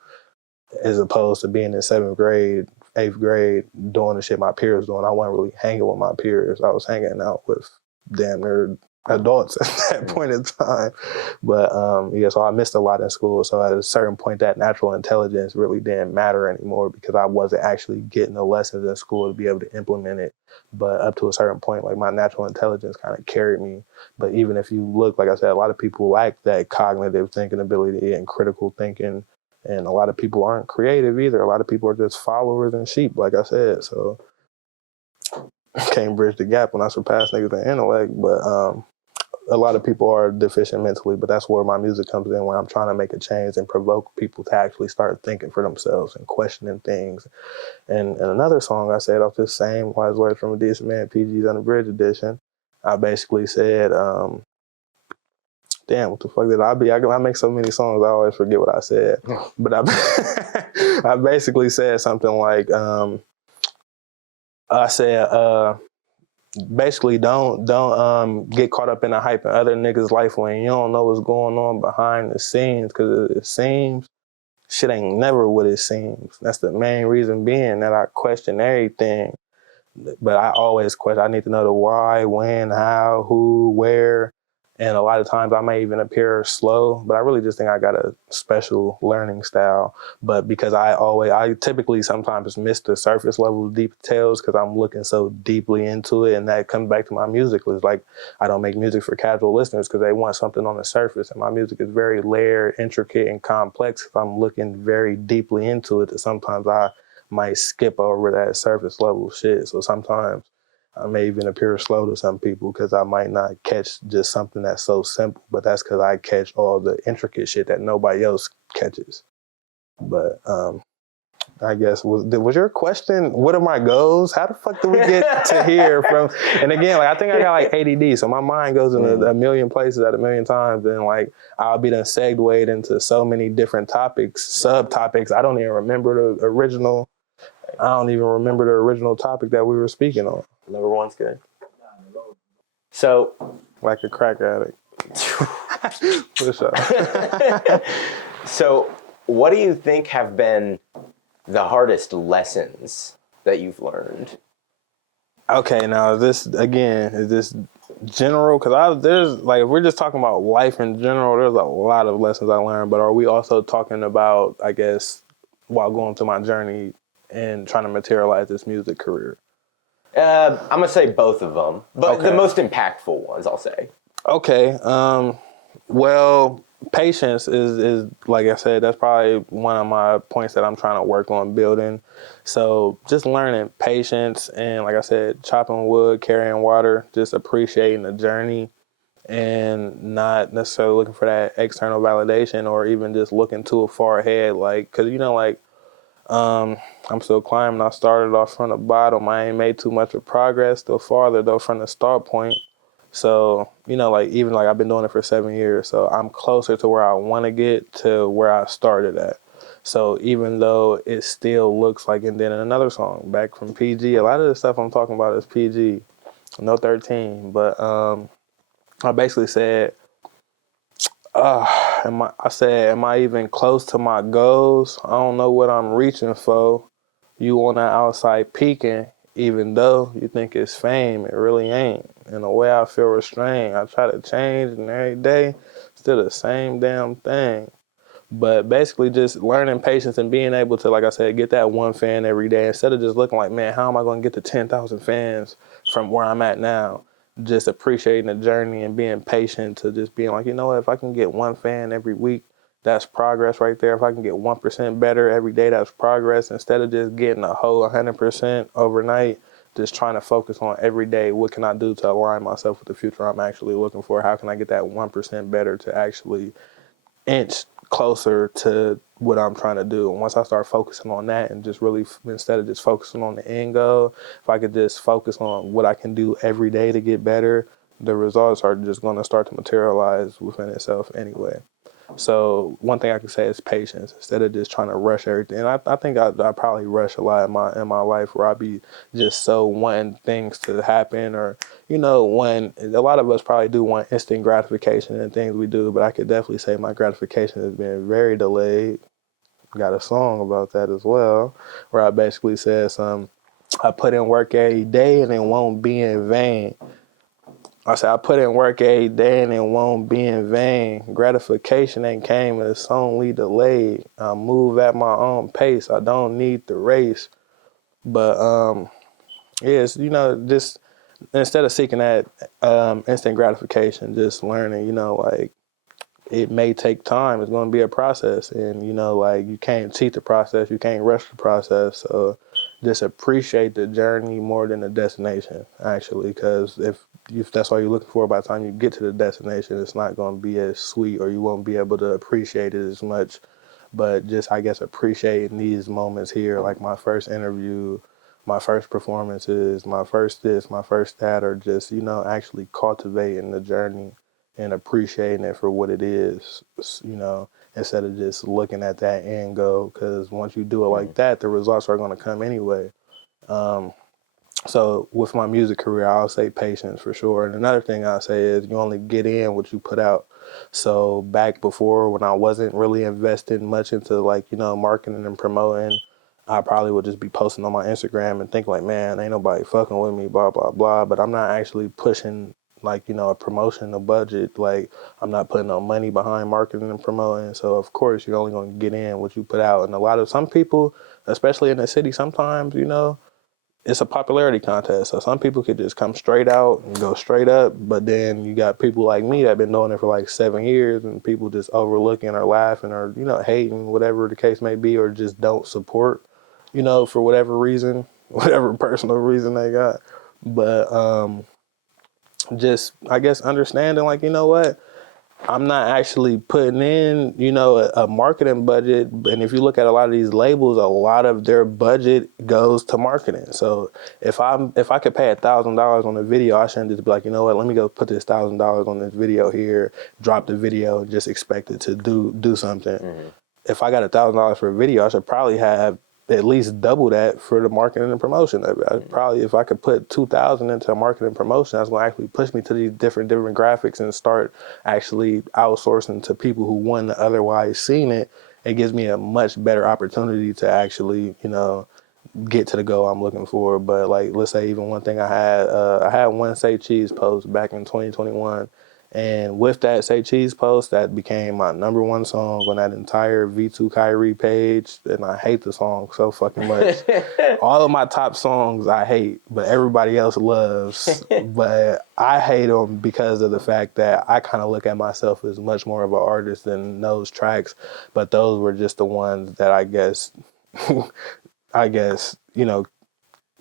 as opposed to being in 7th grade, 8th grade, doing the shit my peers doing. I wasn't really hanging with my peers. I was hanging out with damn near adults at that point in time. But so I missed a lot in school. So at a certain point, that natural intelligence really didn't matter anymore because I wasn't actually getting the lessons in school to be able to implement it. But up to a certain point, like my natural intelligence kind of carried me. But even if you look, like I said, a lot of people lack that cognitive thinking ability and critical thinking. And a lot of people aren't creative either. A lot of people are just followers and sheep, like I said. So can't bridge the gap when I surpass niggas in intellect. But a lot of people are deficient mentally, but that's where my music comes in, where I'm trying to make a change and provoke people to actually start thinking for themselves and questioning things. And another song I said off this same Wise Words from a Decent Man, PG's Unabridged edition, I basically said, damn, what the fuck did I be? I make so many songs, I always forget what I said. But I basically said something like, I said, basically don't get caught up in the hype of other niggas' life when you don't know what's going on behind the scenes, because it seems shit ain't never what it seems. That's the main reason being that I question everything. But I always question, I need to know the why, when, how, who, where. And a lot of times I may even appear slow, but I really just think I got a special learning style. But because I typically sometimes miss the surface level details because I'm looking so deeply into it. And that comes back to my music. It's like I don't make music for casual listeners because they want something on the surface. And my music is very layered, intricate, and complex. I'm looking very deeply into it that sometimes I might skip over that surface level shit. So sometimes I may even appear slow to some people because I might not catch just something that's so simple, but that's because I catch all the intricate shit that nobody else catches. But I guess, was your question, what are my goals? How the fuck do we get to here from? And again, like I think I got like ADD, so my mind goes in a million places at a million times, and like I'll be done segued into so many different topics, subtopics. I don't even remember the original topic that we were speaking on. Number one's good. So, like a crack addict. What's up? So, what do you think have been the hardest lessons that you've learned? Okay, now is this general? Because there's like, if we're just talking about life in general, there's a lot of lessons I learned. But are we also talking about, I guess, while going through my journey and trying to materialize this music career? I'm gonna say both of them, but the most impactful ones, I'll say. Okay. Well, patience is like I said, that's probably one of my points that I'm trying to work on building. So just learning patience and, like I said, chopping wood, carrying water, just appreciating the journey and not necessarily looking for that external validation or even just looking too far ahead. Like, cause I'm still climbing. I started off from the bottom. I ain't made too much of progress, still farther though from the start point. So, even I've been doing it for 7 years. So I'm closer to where I want to get to where I started at. So even though it still looks like, and then in another song, back from PG, a lot of the stuff I'm talking about is PG, no 13. But I basically said, am I even close to my goals? I don't know what I'm reaching for. You on the outside peeking, even though you think it's fame, it really ain't. In a way, I feel restrained. I try to change, and every day, still the same damn thing. But basically just learning patience and being able to, like I said, get that one fan every day instead of just looking like, man, how am I going to get to 10,000 fans from where I'm at now? Just appreciating the journey and being patient to just being like, you know what, if I can get one fan every week, that's progress right there. If I can get 1% better every day, that's progress. Instead of just getting a whole 100% overnight, just trying to focus on every day, what can I do to align myself with the future I'm actually looking for? How can I get that 1% better to actually inch closer to what I'm trying to do? And once I start focusing on that and just really, instead of just focusing on the end goal, if I could just focus on what I can do every day to get better, the results are just going to start to materialize within itself anyway. So one thing I can say is patience instead of just trying to rush everything. And I think I probably rush a lot in my life where I be just so wanting things to happen, or when a lot of us probably do want instant gratification in things we do, but I could definitely say my gratification has been very delayed. Got a song about that as well, where I basically said I put in work every day and it won't be in vain. I said, I put in work every day and it won't be in vain. Gratification ain't came, it's only delayed. I move at my own pace. I don't need the race. But yes, just instead of seeking that instant gratification, just learning, like it may take time. It's going to be a process, and like you can't cheat the process. You can't rush the process. So just appreciate the journey more than the destination, actually, because if that's all you're looking for, by the time you get to the destination, it's not going to be as sweet, or you won't be able to appreciate it as much. But just, I guess, appreciating these moments here, like my first interview, my first performances, my first this, my first that, or just, actually cultivating the journey and appreciating it for what it is, instead of just looking at that end goal. Because once you do it like that, the results are going to come anyway. So with my music career, I'll say patience for sure. And another thing I'll say is you only get in what you put out. So back before, when I wasn't really investing much into marketing and promoting, I probably would just be posting on my Instagram and think like, man, ain't nobody fucking with me, blah, blah, blah. But I'm not actually pushing a promotion, a budget. Like, I'm not putting no money behind marketing and promoting. So of course you're only going to get in what you put out. And some people, especially in the city, sometimes, it's a popularity contest. So some people could just come straight out and go straight up. But then you got people like me that have been doing it for like 7 years, and people just overlooking or laughing or, hating, whatever the case may be, or just don't support, for whatever reason, whatever personal reason they got. But just, I guess, understanding like, what? I'm not actually putting in, a marketing budget. And if you look at a lot of these labels, a lot of their budget goes to marketing. So if I could pay $1,000 on a video, I shouldn't just be like, what, let me go put this $1,000 on this video here, drop the video, and just expect it to do something. Mm-hmm. If I got $1,000 for a video, I should probably have at least double that for the marketing and promotion. I'd probably, if I could put 2,000 into marketing and promotion, that's going to actually push me to these different graphics and start actually outsourcing to people who wouldn't otherwise seen it. It gives me a much better opportunity to actually, get to the goal I'm looking for. But like, let's say even one thing I had one Say Cheese post back in 2021. And with that Say Cheese post, that became my #1 song on that entire V2 Kayy page. And I hate the song so fucking much. All of my top songs I hate, but everybody else loves. But I hate them because of the fact that I kind of look at myself as much more of an artist than those tracks. But those were just the ones that I guess,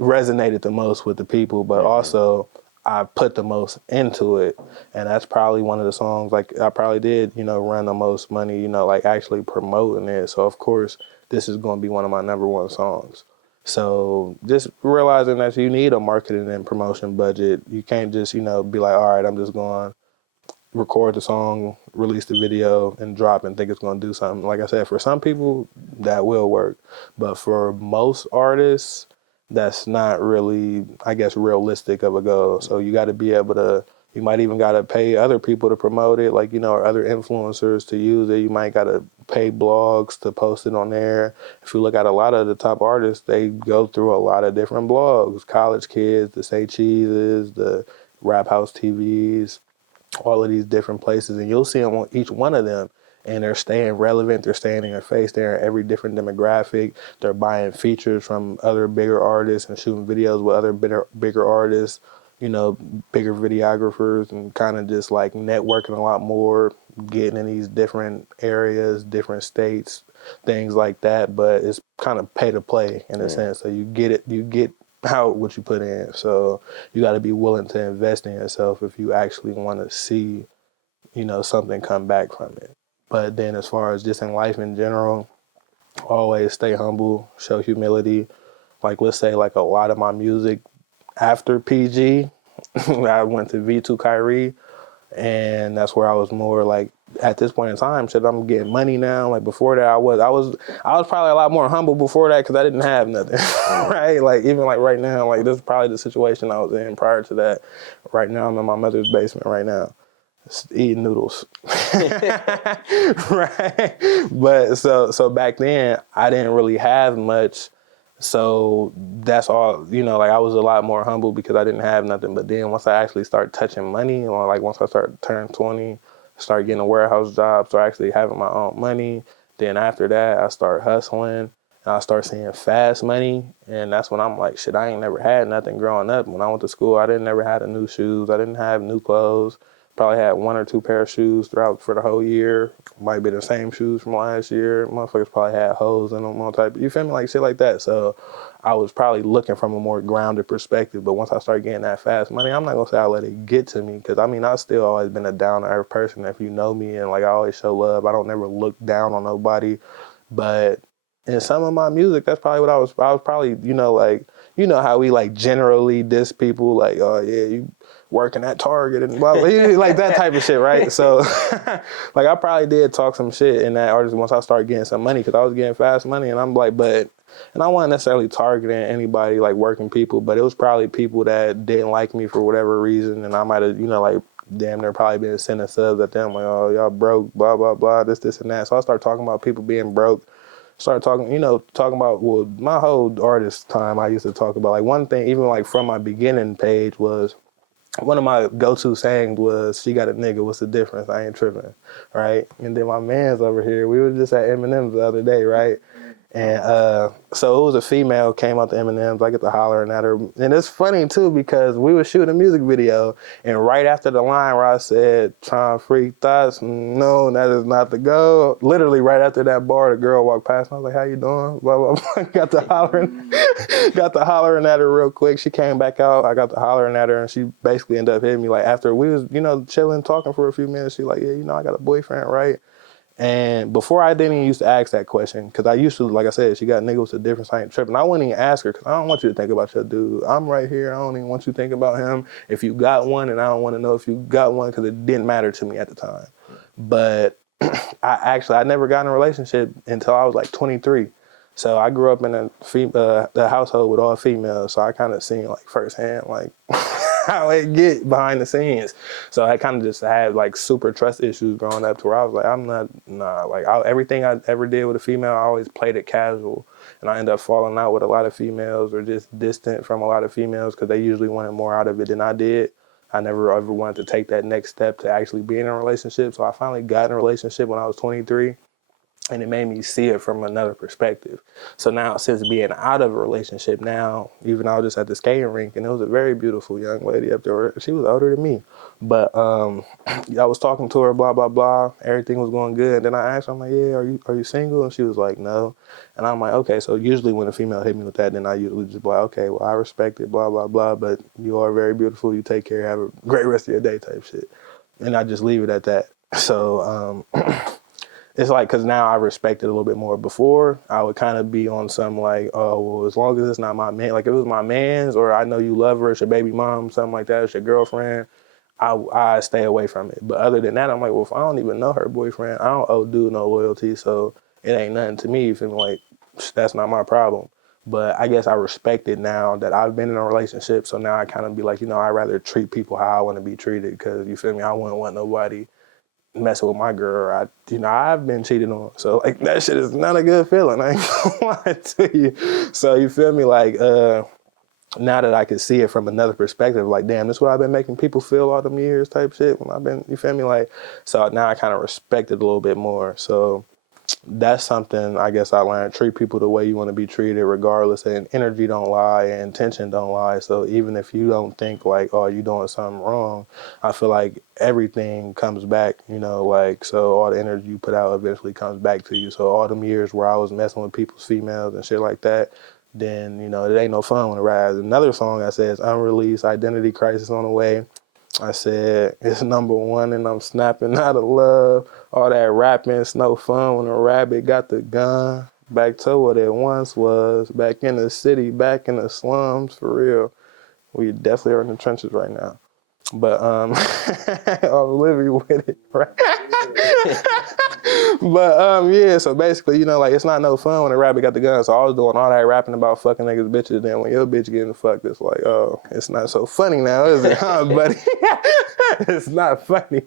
resonated the most with the people. But also, I put the most into it, and that's probably one of the songs, like, I probably did, run the most money, like, actually promoting it. So, of course, this is going to be one of my #1 songs. So, just realizing that you need a marketing and promotion budget. You can't just, be like, all right, I'm just going to record the song, release the video, and drop and think it's going to do something. Like I said, for some people, that will work. But for most artists, that's not really, I guess, realistic of a goal. So you got to be able to, you might even got to pay other people to promote it, like, or other influencers to use it. You might got to pay blogs to post it on there. If you look at a lot of the top artists, they go through a lot of different blogs. College Kids, the Say Cheeses, the Rap House TVs, all of these different places. And you'll see them on each one of them. And they're staying relevant. They're staying in your face. They're in every different demographic. They're buying features from other bigger artists and shooting videos with other bigger artists, bigger videographers, and kind of just like networking a lot more, getting in these different areas, different states, things like that. But it's kind of pay to play in a sense. So you get out what you put in. So you got to be willing to invest in yourself if you actually want to see, something come back from it. But then as far as just in life in general, always stay humble, show humility. Like, let's say, like, a lot of my music after PG, I went to V2 Kayy, and that's where I was more like at this point in time, shit, I'm getting money now. Like before that, I was probably a lot more humble before that because I didn't have nothing, right? Like even like right now, like this is probably the situation I was in prior to that. Right now, I'm in my mother's basement right now, eating noodles, right? But so back then, I didn't really have much. So that's all, like I was a lot more humble because I didn't have nothing. But then once I actually start touching money, or like once I start turning 20, start getting a warehouse job, start actually having my own money. Then after that, I start hustling and I start seeing fast money. And that's when I'm like, shit, I ain't never had nothing growing up. When I went to school, I didn't never had new shoes. I didn't have new clothes. Probably had 1 or 2 pair of shoes throughout for the whole year. Might be the same shoes from last year. Motherfuckers probably had holes in them, all type. You feel me? Like shit like that. So I was probably looking from a more grounded perspective. But once I started getting that fast money, I'm not gonna say I let it get to me, because I mean I've still always been a down to earth person. If you know me, and like I always show love. I don't never look down on nobody. But in some of my music, that's probably what I was probably, like, how we like generally diss people, like, oh yeah, you working at Target and blah, blah, like that type of shit, right? So like I probably did talk some shit in that artist once I started getting some money, because I was getting fast money, and I'm like, and I wasn't necessarily targeting anybody, like working people, but it was probably people that didn't like me for whatever reason, and I might have, like, damn near probably been sending subs at them, like, oh, y'all broke, blah, blah, blah, this, and that. So I started talking about people being broke. Started talking about, well, my whole artist time, I used to talk about, like, one thing, even like from my beginning page, was one of my go-to sayings was, she got a nigga, what's the difference? I ain't tripping, right? And then my man's over here, we were just at Eminem's the other day, right? And so it was a female, came out to Eminem's, I get to hollering at her. And it's funny too, because we were shooting a music video, and right after the line where I said, trying to freak thoughts, no, that is not the go. Literally right after that bar, the girl walked past, and I was like, how you doing? Blah, blah, blah. got to hollering at her real quick. She came back out, I got to hollering at her, and she basically ended up hitting me. Like after we was, chilling, talking for a few minutes, she like, yeah, I got a boyfriend, right? And before, I didn't even used to ask that question, because I used to, like I said, she got niggas with a difference, I ain't tripping. I wouldn't even ask her, because I don't want you to think about your dude. I'm right here. I don't even want you to think about him. If you got one, and I don't want to know if you got one, because it didn't matter to me at the time. But I never got in a relationship until I was like 23. So I grew up in a household with all females, so I kind of seen like firsthand like how it get behind the scenes. So I kind of just had like super trust issues growing up, to where I was like, everything I ever did with a female, I always played it casual, and I ended up falling out with a lot of females, or just distant from a lot of females, because they usually wanted more out of it than I did. I never ever wanted to take that next step to actually be in a relationship. So I finally got in a relationship when I was 23. And it made me see it from another perspective. So now, since being out of a relationship now, even I was just at the skating rink, and it was a very beautiful young lady up there. She was older than me. But I was talking to her, blah, blah, blah. Everything was going good. Then I asked her, I'm like, yeah, are you single? And she was like, no. And I'm like, okay. So usually when a female hit me with that, then I usually just be like, okay, well, I respect it, blah, blah, blah. But you are very beautiful. You take care. Have a great rest of your day type shit. And I just leave it at that. So it's like, because now I respect it a little bit more. Before, I would kind of be on some like, oh, well, as long as it's not my man, like if it was my man's, or I know you love her, it's your baby mom, something like that, it's your girlfriend, I stay away from it. But other than that, I'm like, well, if I don't even know her boyfriend, I don't owe dude no loyalty, so it ain't nothing to me. You feel me? Like, that's not my problem. But I guess I respect it now that I've been in a relationship, so now I kind of be like, I'd rather treat people how I want to be treated, because, you feel me, I wouldn't want nobody messing with my girl. I've been cheated on. So like that shit is not a good feeling. I ain't gonna lie to you. So you feel me? Like now that I can see it from another perspective, like, damn, this is what I've been making people feel all them years type shit. When I've been, you feel me? Like, so now I kind of respect it a little bit more. So that's something I guess I learned. Treat people the way you want to be treated, regardless. And energy don't lie, and intention don't lie. So even if you don't think like, oh, you doing something wrong, I feel like everything comes back, like, so all the energy you put out eventually comes back to you. So all them years where I was messing with people's females and shit like that, then, it ain't no fun when it rides. Another song I said is Unreleased, Identity Crisis on the Way. I said, it's #1 and I'm snapping out of love. All that rapping, it's no fun when a rabbit got the gun. Back to what it once was. Back in the city, back in the slums, for real. We definitely are in the trenches right now. But I'm living with it, right? But yeah, so basically, you know, like it's not no fun when a rabbit got the gun. So I was doing all that rapping about fucking niggas, bitches. Then when your bitch getting fucked, it's like, oh, it's not so funny now, is it, huh, buddy? It's not funny.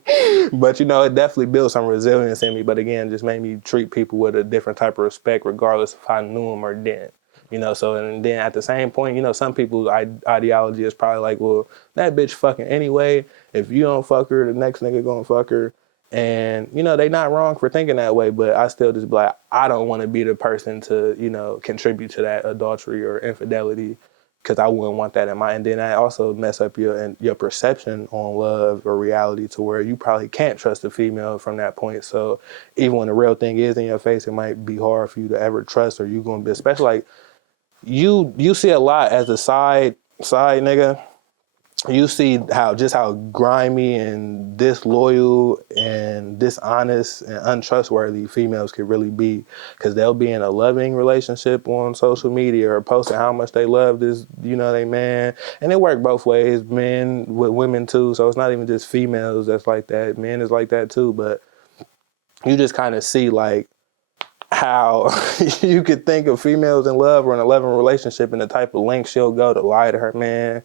But you know, it definitely built some resilience in me. But again, just made me treat people with a different type of respect, regardless if I knew them or didn't. You know, so and then at the same point, you know, some people's ideology is probably like, well, that bitch fucking anyway. If you don't fuck her, the next nigga gonna fuck her. And, you know, they not wrong for thinking that way, but I still just be like, I don't want to be the person to, you know, contribute to that adultery or infidelity, because I wouldn't want that in my, and then that also mess up your perception on love or reality to where you probably can't trust a female from that point. So even when the real thing is in your face, it might be hard for you to ever trust, or you going to be, especially like you see a lot as a side nigga. You see how grimy and disloyal and dishonest and untrustworthy females could really be, because they'll be in a loving relationship on social media or posting how much they love this, you know, they man. And it works both ways, men with women too. So it's not even just females that's like that. Men is like that too. But you just kind of see like how you could think of females in love or in a loving relationship and the type of lengths she'll go to lie to her man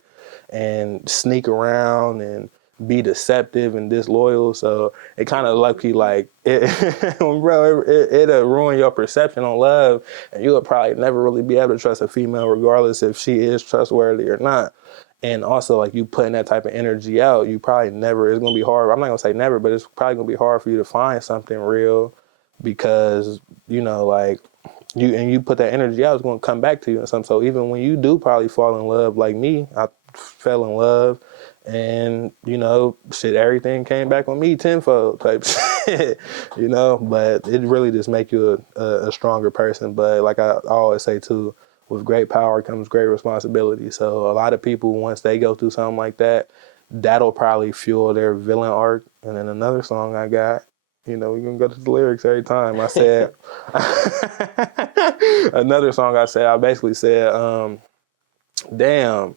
and sneak around and be deceptive and disloyal. So it kind of lucky, like, it'll ruin your perception on love, and you'll probably never really be able to trust a female regardless if she is trustworthy or not. And also, like, you putting that type of energy out, you probably never, it's going to be hard. I'm not going to say never, but it's probably going to be hard for you to find something real, because, you know, like, you put that energy out, it's going to come back to you and something. So even when you do probably fall in love, like me, I fell in love, and, you know, shit, everything came back on me tenfold type shit, you know, but it really just make you a stronger person. But like I always say too, with great power comes great responsibility. So a lot of people, once they go through something like that, that'll probably fuel their villain arc. And then another song I got, you know, we're going to go to the lyrics every time. I said, another song I said, I basically said, damn.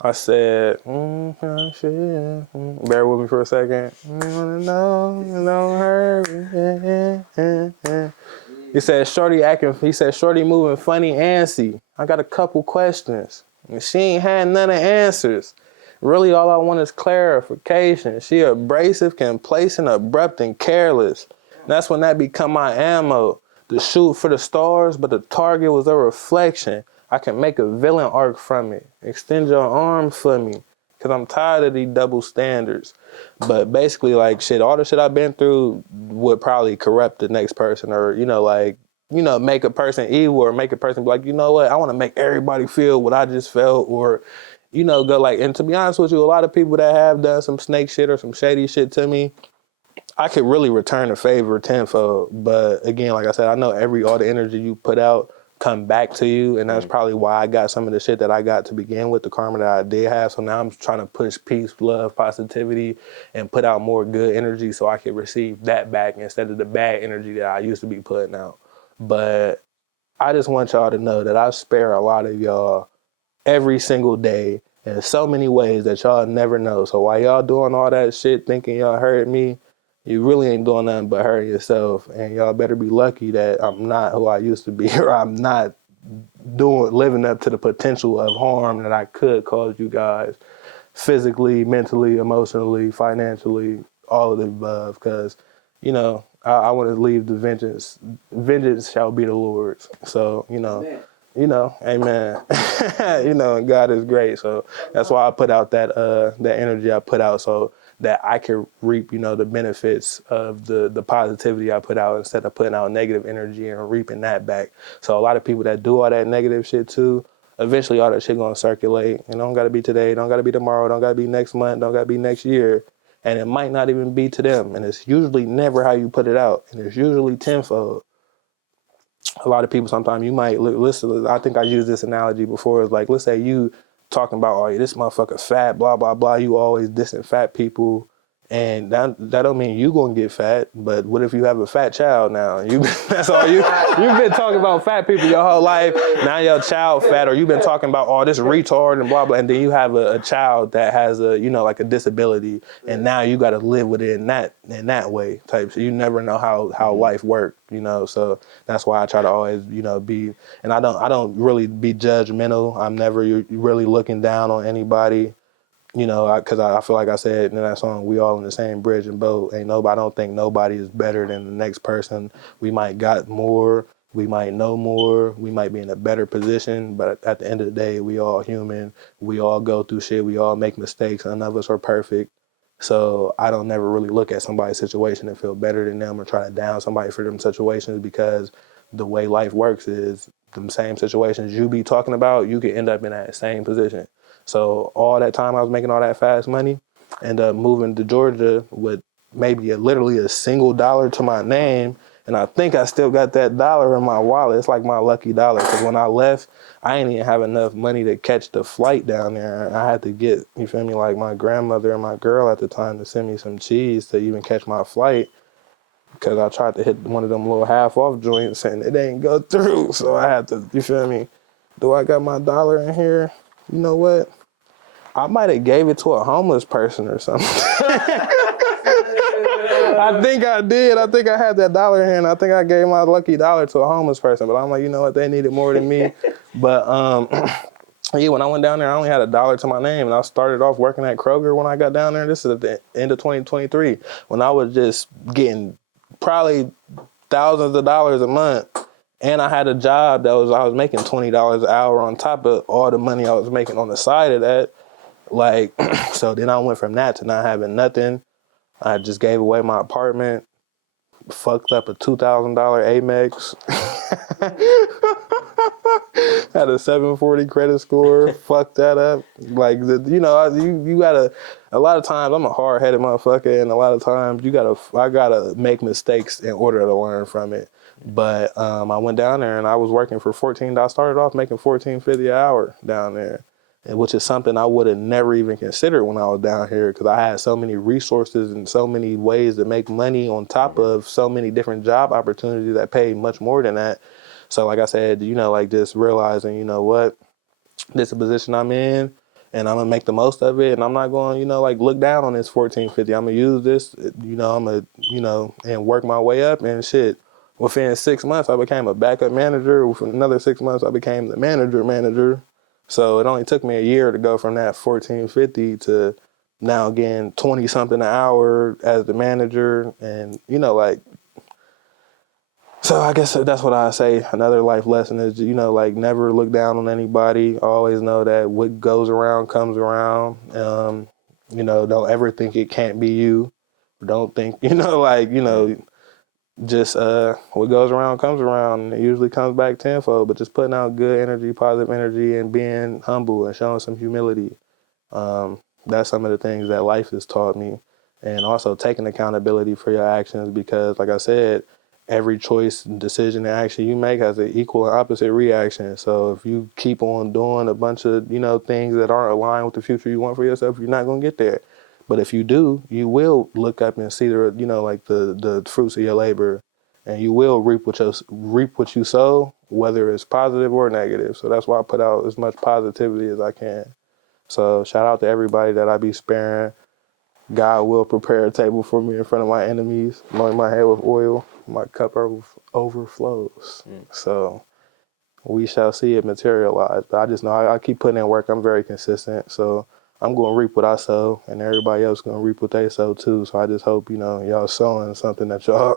I said, bear with me for a second. He said, shorty moving funny antsy. I got a couple questions. And she ain't had none of the answers. Really, all I want is clarification. She abrasive, complacent, abrupt, and careless. And that's when that become my ammo. To shoot for the stars, but the target was a reflection. I can make a villain arc from it. Extend your arm for me, because I'm tired of these double standards. But basically, like, shit, all the shit I've been through would probably corrupt the next person, or, you know, like, you know, make a person evil, or make a person be like, you know what, I want to make everybody feel what I just felt, or, you know, go like, and to be honest with you, a lot of people that have done some snake shit or some shady shit to me, I could really return the favor tenfold. But again, like I said, I know all the energy you put out come back to you, and that's probably why I got some of the shit that I got to begin with, the karma that I did have. So now I'm trying to push peace, love, positivity, and put out more good energy so I can receive that back instead of the bad energy that I used to be putting out. But I just want y'all to know that I spare a lot of y'all every single day in so many ways that y'all never know. So while y'all doing all that shit thinking y'all hurt me, you really ain't doing nothing but hurting yourself. And y'all better be lucky that I'm not who I used to be, or I'm not living up to the potential of harm that I could cause you guys, physically, mentally, emotionally, financially, all of the above. Because, you know, I want to leave the vengeance. Vengeance shall be the Lord's. So, you know. Amen. You know, amen. You know, and God is great. So that's why I put out that energy I put out, so that I can reap, you know, the benefits of the positivity I put out, instead of putting out negative energy and reaping that back. So a lot of people that do all that negative shit too, eventually all that shit gonna circulate. And don't gotta be today, don't gotta be tomorrow, don't gotta be next month, don't gotta be next year. And it might not even be to them. And it's usually never how you put it out. And it's usually tenfold. A lot of people, sometimes you might listen. I think I used this analogy before. It's like, let's say you talking about, oh, this motherfucker fat, blah, blah, blah. You always dissing fat people. And that don't mean you gonna get fat, but what if you have a fat child now? That's all you've been talking about fat people your whole life. Now your child fat, or you've been talking about this retard and blah blah, and then you have a child that has a like a disability, and now you got to live with it in that way type. So you never know how life works, So that's why I try to always be, and I don't really be judgmental. I'm never really looking down on anybody. Because I feel like I said in that song, we all in the same bridge and boat. I don't think nobody is better than the next person. We might got more, we might know more, we might be in a better position, but at the end of the day, we all human. We all go through shit. We all make mistakes. None of us are perfect. So I don't never really look at somebody's situation and feel better than them or try to down somebody for them situations, because the way life works is the same situations you be talking about, you could end up in that same position. So all that time I was making all that fast money, ended up moving to Georgia with maybe literally a single dollar to my name. And I think I still got that dollar in my wallet. It's like my lucky dollar. Because when I left, I didn't even have enough money to catch the flight down there. I had to get, like my grandmother and my girl at the time to send me some cheese to even catch my flight. Because I tried to hit one of them little half off joints and it didn't go through. So I had to, do I got my dollar in here? You know what? I might have gave it to a homeless person or something. I think I did. I think I had that dollar in here, and I think I gave my lucky dollar to a homeless person. But I'm like, you know what? They needed more than me. But when I went down there, I only had $1 to my name, and I started off working at Kroger when I got down there. This is at the end of 2023, when I was just getting probably thousands of dollars a month. And I had a job I was making $20 an hour on top of all the money I was making on the side of that. So then I went from that to not having nothing. I just gave away my apartment, fucked up a $2,000 Amex, had a 740 credit score, fucked that up. You gotta, a lot of times I'm a hard-headed motherfucker, and a lot of times I gotta make mistakes in order to learn from it. But I went down there and I was working for I started off making $14.50 an hour down there, which is something I would have never even considered when I was down here, because I had so many resources and so many ways to make money on top of so many different job opportunities that paid much more than that. So like I said, just realizing, what, this is a position I'm in and I'm gonna make the most of it, and I'm not going, look down on this $14.50. I'm gonna use this, I'm gonna, and work my way up, and shit. Within 6 months, I became a backup manager. Within another 6 months, I became the manager. So it only took me a year to go from that $14.50 to now getting 20 something an hour as the manager. And, so I guess that's what I say. Another life lesson is, never look down on anybody. Always know that what goes around comes around. Don't ever think it can't be you. Don't think, just what goes around comes around, and it usually comes back tenfold. But just putting out good energy, positive energy, and being humble and showing some humility. That's some of the things that life has taught me. And also taking accountability for your actions, because like I said, every choice, decision, and action you make has an equal and opposite reaction. So if you keep on doing a bunch of, things that aren't aligned with the future you want for yourself, you're not going to get there. But if you do, you will look up and see the fruits of your labor, and you will reap what you sow, whether it's positive or negative. So that's why I put out as much positivity as I can. So shout out to everybody that I be sparing. God will prepare a table for me in front of my enemies, anoint my head with oil, my cup overflows. So we shall see it materialize. But I just know I keep putting in work. I'm very consistent. So I'm going to reap what I sow, and everybody else going to reap what they sow too. So I just hope, y'all sowing something that y'all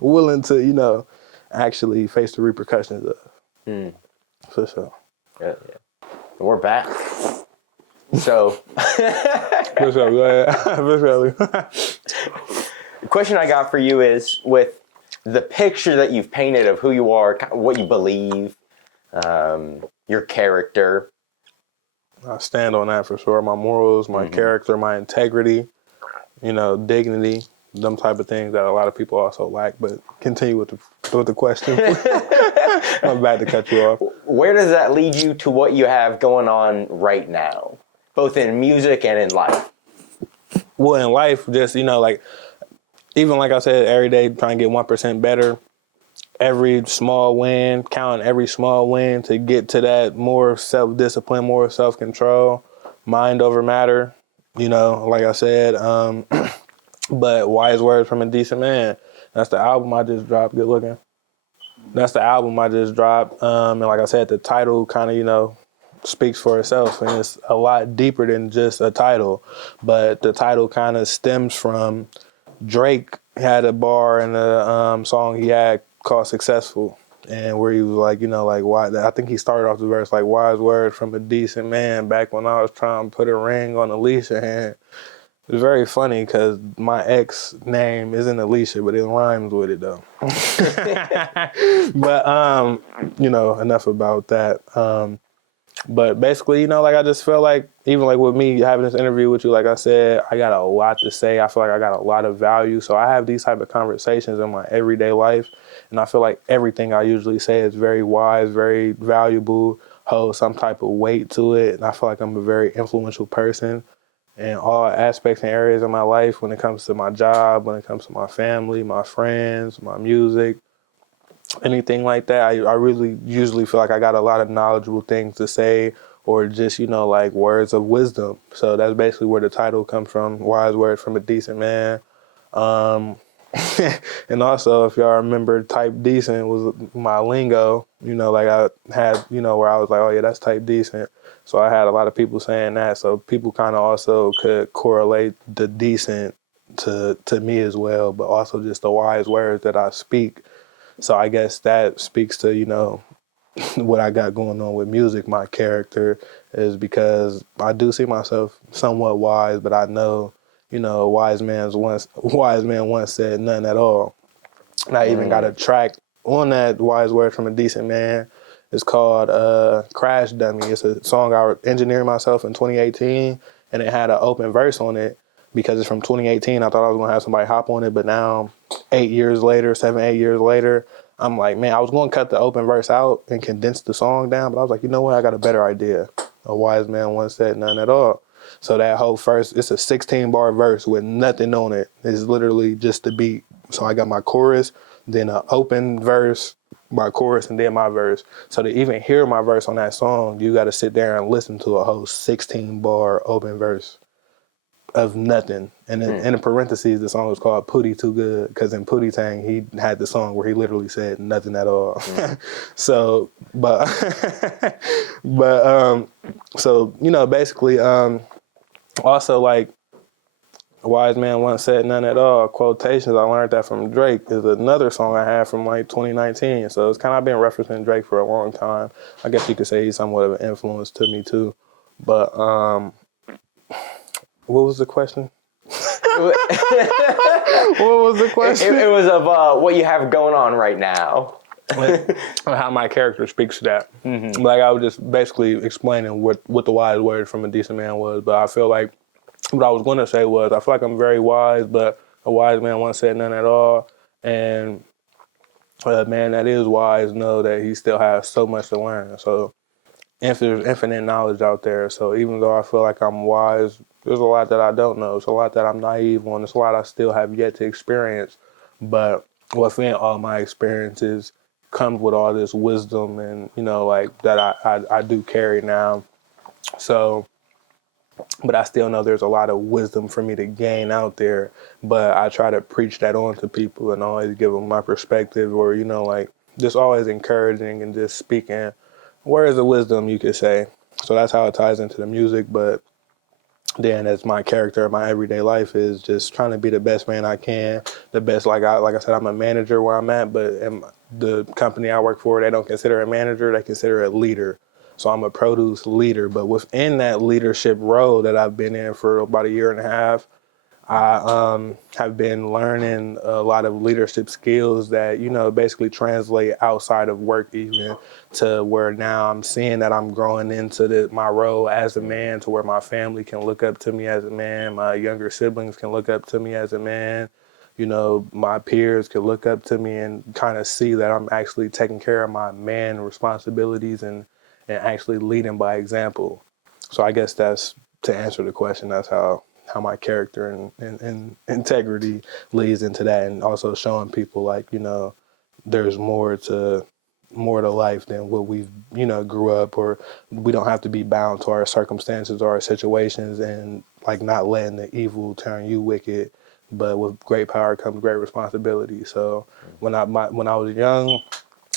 willing to, actually face the repercussions of. For sure. Yeah. We're back. So. For sure, go ahead. For sure. The question I got for you is, with the picture that you've painted of who you are, what you believe, your character. I stand on that for sure. My morals, my character, my integrity, dignity, them type of things that a lot of people also lack. But continue with the question. I'm about to cut you off. Where does that lead you to what you have going on right now, both in music and in life? Well, in life, just, like, even like I said, every day trying to get 1% better. Every small win, counting every small win to get to that more self-discipline, more self-control, mind over matter, like I said. But Wise Words from a Decent Man. That's the album I just dropped. Good looking. That's the album I just dropped. And like I said, the title kind of, speaks for itself. And it's a lot deeper than just a title. But the title kind of stems from Drake had a bar in a song he had called Successful. And where he was like, why? I think he started off the verse like, wise words from a decent man back when I was trying to put a ring on Alicia's hand. It's very funny because my ex name isn't Alicia, but it rhymes with it though. But, enough about that. But basically, like I just feel like, even like with me having this interview with you, like I said, I got a lot to say. I feel like I got a lot of value. So I have these type of conversations in my everyday life. And I feel like everything I usually say is very wise, very valuable, holds some type of weight to it. And I feel like I'm a very influential person in all aspects and areas of my life, when it comes to my job, when it comes to my family, my friends, my music, anything like that. I really usually feel like I got a lot of knowledgeable things to say, or just, like words of wisdom. So that's basically where the title comes from, Wise Words from a Decent Man. And also, if y'all remember, type decent was my lingo, like I had, where I was like, oh yeah, that's type decent. So I had a lot of people saying that. So people kind of also could correlate the decent to me as well, but also just the wise words that I speak. So I guess that speaks to, what I got going on with music. My character is, because I do see myself somewhat wise, but I know, a wise man once said nothing at all. And I even got a track on that Wise Word from a Decent Man. It's called Crash Dummy. It's a song I engineered myself in 2018, and it had an open verse on it because it's from 2018. I thought I was going to have somebody hop on it, but now 8 years later, 8 years later, I'm like, man, I was going to cut the open verse out and condense the song down, but I was like, you know what? I got a better idea. A wise man once said none at all. So that whole first, it's a 16-bar verse with nothing on it. It's literally just the beat. So I got my chorus, then an open verse, my chorus, and then my verse. So to even hear my verse on that song, you got to sit there and listen to a whole 16-bar open verse of nothing. And in the parentheses, the song was called Pootie Too Good, because in Pootie Tang, he had the song where he literally said nothing at all. So, but, basically, also, like, a wise man once said none at all. Quotations, I learned that from Drake, is another song I had from like 2019. So it's kind of been referencing Drake for a long time. I guess you could say he's somewhat of an influence to me too. But what was the question? What was the question? It was of what you have going on right now. How my character speaks to that. Mm-hmm. Like, I was just basically explaining what the wise word from a decent man was. But I feel like what I was going to say was, I feel like I'm very wise, but a wise man once said none at all. And a man that is wise know that he still has so much to learn. So there's infinite knowledge out there. So even though I feel like I'm wise, there's a lot that I don't know. There's a lot that I'm naive on. There's a lot I still have yet to experience. But within all my experiences comes with all this wisdom and, like, that I do carry now. So, but I still know there's a lot of wisdom for me to gain out there. But I try to preach that on to people and always give them my perspective, or, like, just always encouraging and just speaking words of wisdom, you could say. So that's how it ties into the music. But then as my character, my everyday life is just trying to be the best man I can, the best. Like I said, I'm a manager where I'm at, but in the company I work for, they don't consider a manager, they consider a leader. So I'm a produce leader, but within that leadership role that I've been in for about a year and a half, I have been learning a lot of leadership skills that, basically translate outside of work, even to where now I'm seeing that I'm growing into my role as a man, to where my family can look up to me as a man, my younger siblings can look up to me as a man, my peers can look up to me and kind of see that I'm actually taking care of my man responsibilities and actually leading by example. So I guess that's, to answer the question, that's how how my character and integrity leads into that, and also showing people like, you know, there's more to life than what we've, you know, grew up, or we don't have to be bound to our circumstances or our situations, and like not letting the evil turn you wicked. But with great power comes great responsibility. So when I was young,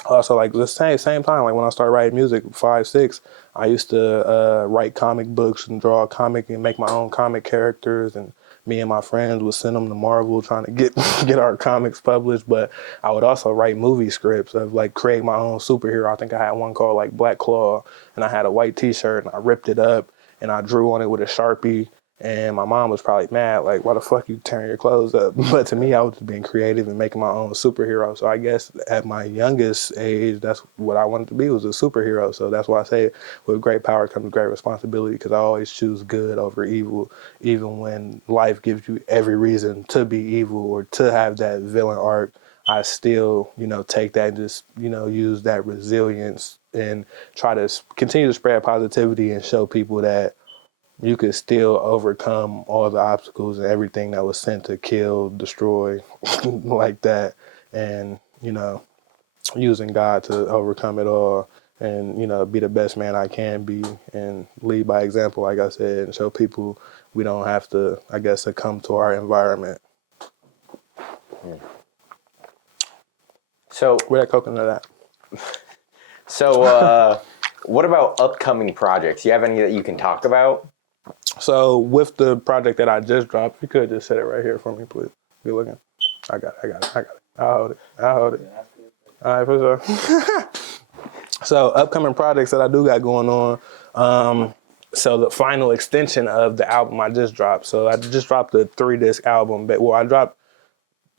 also like the same time, like when I started writing music, 5, 6, I used to write comic books and draw a comic and make my own comic characters, and me and my friends would send them to Marvel trying to get our comics published. But I would also write movie scripts of like create my own superhero. I think I had one called like Black Claw, and I had a white T-shirt and I ripped it up and I drew on it with a Sharpie. And my mom was probably mad, like, why the fuck you tearing your clothes up? But to me, I was just being creative and making my own superhero. So I guess at my youngest age, that's what I wanted to be, was a superhero. So that's why I say with great power comes great responsibility, because I always choose good over evil, even when life gives you every reason to be evil or to have that villain arc. I still, you know, take that and just, you know, use that resilience and try to continue to spread positivity and show people that you could still overcome all the obstacles and everything that was sent to kill, destroy, like that. And, you know, using God to overcome it all, and, you know, be the best man I can be and lead by example, like I said, and show people we don't have to, I guess, succumb to our environment. So where that coconut at? So what about upcoming projects? You have any that you can talk about? So with the project that I just dropped, you could just set it right here for me, please. Be looking. I got it. I'll hold it. All right, for sure. So upcoming projects that I do got going on. So the final extension of the album I just dropped. So I just dropped a 3-disc album. But I dropped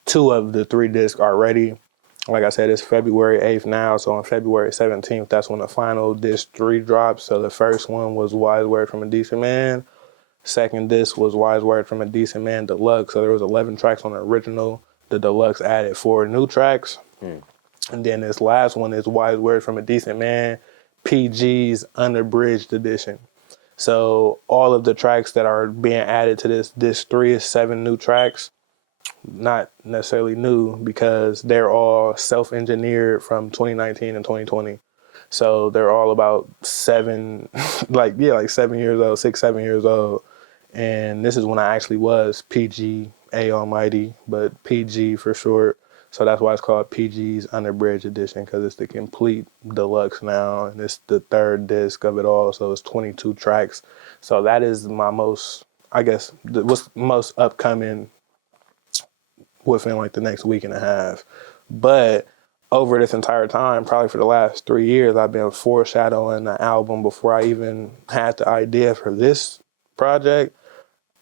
2 of the 3 discs already. Like I said, it's February 8th now. So on February 17th, that's when the final disc 3 drops. So the first one was Why's Word from a Decent Man. Second disc was Why's Word from a Decent Man Deluxe. So there was 11 tracks on the original. The Deluxe added 4 new tracks. And then this last one is Why's Word from a Decent Man, PG's Unabridged Edition. So all of the tracks that are being added to this disc 3 is 7 new tracks. Not necessarily new, because they're all self-engineered from 2019 and 2020. So they're all about 7, like 7 years old, 6, 7 years old. And this is when I actually was PG A Almighty, but PG for short. So that's why it's called PG's Unabridged Edition, because it's the complete deluxe now, and it's the 3rd disc of it all. So it's 22 tracks. So that is my most, I guess, what's most upcoming within like the next week and a half. But over this entire time, probably for the last 3 years, I've been foreshadowing the album before I even had the idea for this project.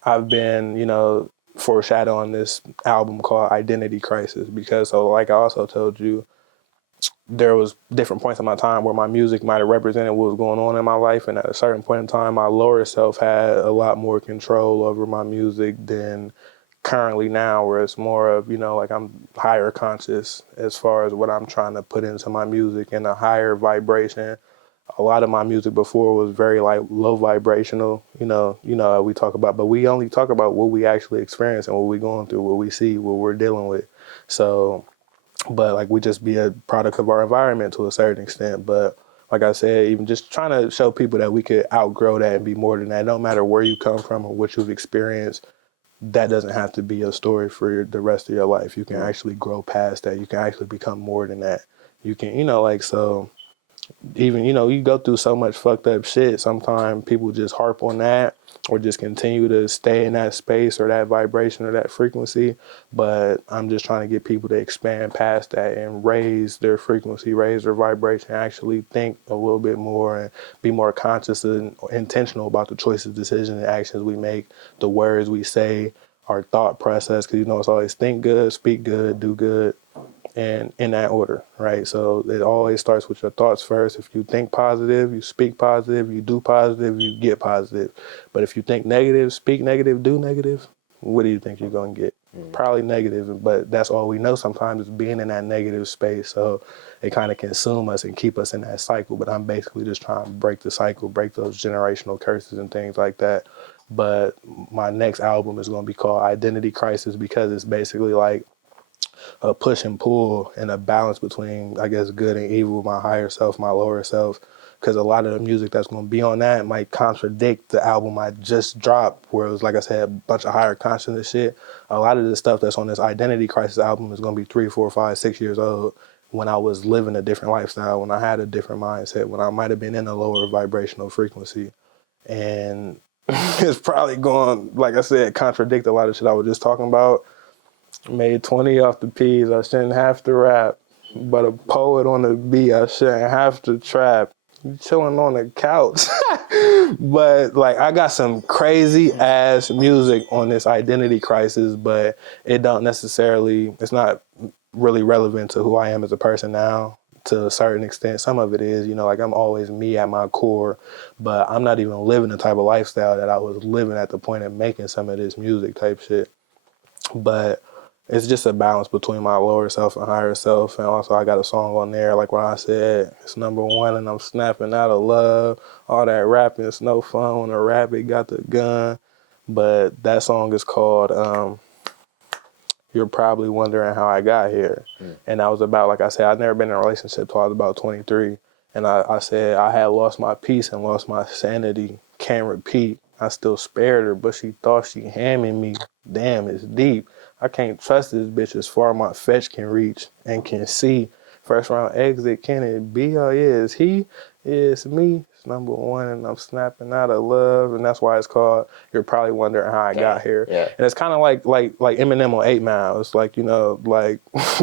I've been, you know, foreshadowing this album called Identity Crisis, because, so like I also told you, there was different points in my time where my music might have represented what was going on in my life, and at a certain point in time, my lower self had a lot more control over my music than currently now, where it's more of, you know, like I'm higher conscious as far as what I'm trying to put into my music, and a higher vibration. A lot of my music before was very like low vibrational, you know, we talk about, but we only talk about what we actually experience and what we're going through, what we see, what we're dealing with. So, but like we just be a product of our environment to a certain extent. But like I said, even just trying to show people that we could outgrow that and be more than that. No matter where you come from or what you've experienced, that doesn't have to be your story for the rest of your life. You can actually grow past that. You can actually become more than that. You can, you know, like, so even, you know, you go through so much fucked up shit. Sometimes people just harp on that or just continue to stay in that space or that vibration or that frequency. But I'm just trying to get people to expand past that and raise their frequency, raise their vibration, actually think a little bit more and be more conscious and intentional about the choices, decisions, and actions we make, the words we say, our thought process. Because, you know, it's always think good, speak good, do good, and in that order, right? So it always starts with your thoughts first. If you think positive, you speak positive, you do positive, you get positive. But if you think negative, speak negative, do negative, what do you think you're going to get? Probably negative, but that's all we know sometimes, is being in that negative space. So it kind of consume us and keep us in that cycle. But I'm basically just trying to break the cycle, break those generational curses and things like that. But my next album is going to be called Identity Crisis because it's basically like a push and pull and a balance between, I guess, good and evil, my higher self, my lower self. Because a lot of the music that's going to be on that might contradict the album I just dropped, where it was, like I said, a bunch of higher consciousness shit. A lot of the stuff that's on this Identity Crisis album is going to be 3, 4, 5, 6 years old when I was living a different lifestyle, when I had a different mindset, when I might have been in a lower vibrational frequency. And it's probably going, like I said, contradict a lot of shit I was just talking about. Made 20 off the P's, I shouldn't have to rap. But a poet on the beat, I shouldn't have to trap. You chilling on the couch. But like, I got some crazy ass music on this Identity Crisis, but it don't necessarily, it's not really relevant to who I am as a person now. To a certain extent, some of it is, you know, like I'm always me at my core, but I'm not even living the type of lifestyle that I was living at the point of making some of this music type shit. But it's just a balance between my lower self and higher self. And also I got a song on there, like when I said, it's #1 and I'm snapping out of love. All that rapping, it's no fun when a rabbit got the gun. But that song is called You're Probably Wondering How I Got Here. And that was about, like I said, I'd never been in a relationship till I was about 23. And I said I had lost my peace and lost my sanity. Can't repeat. I still spared her, but she thought she hamming me. Damn, it's deep. I can't trust this bitch as far as my fetch can reach and can see. First round exit, can it be? Oh yeah, it's he, it's me. It's #1 and I'm snapping out of love. And that's why it's called You're Probably Wondering How I Got Here. Yeah. And it's kind of like Eminem on 8 Mile. It's like, you know, like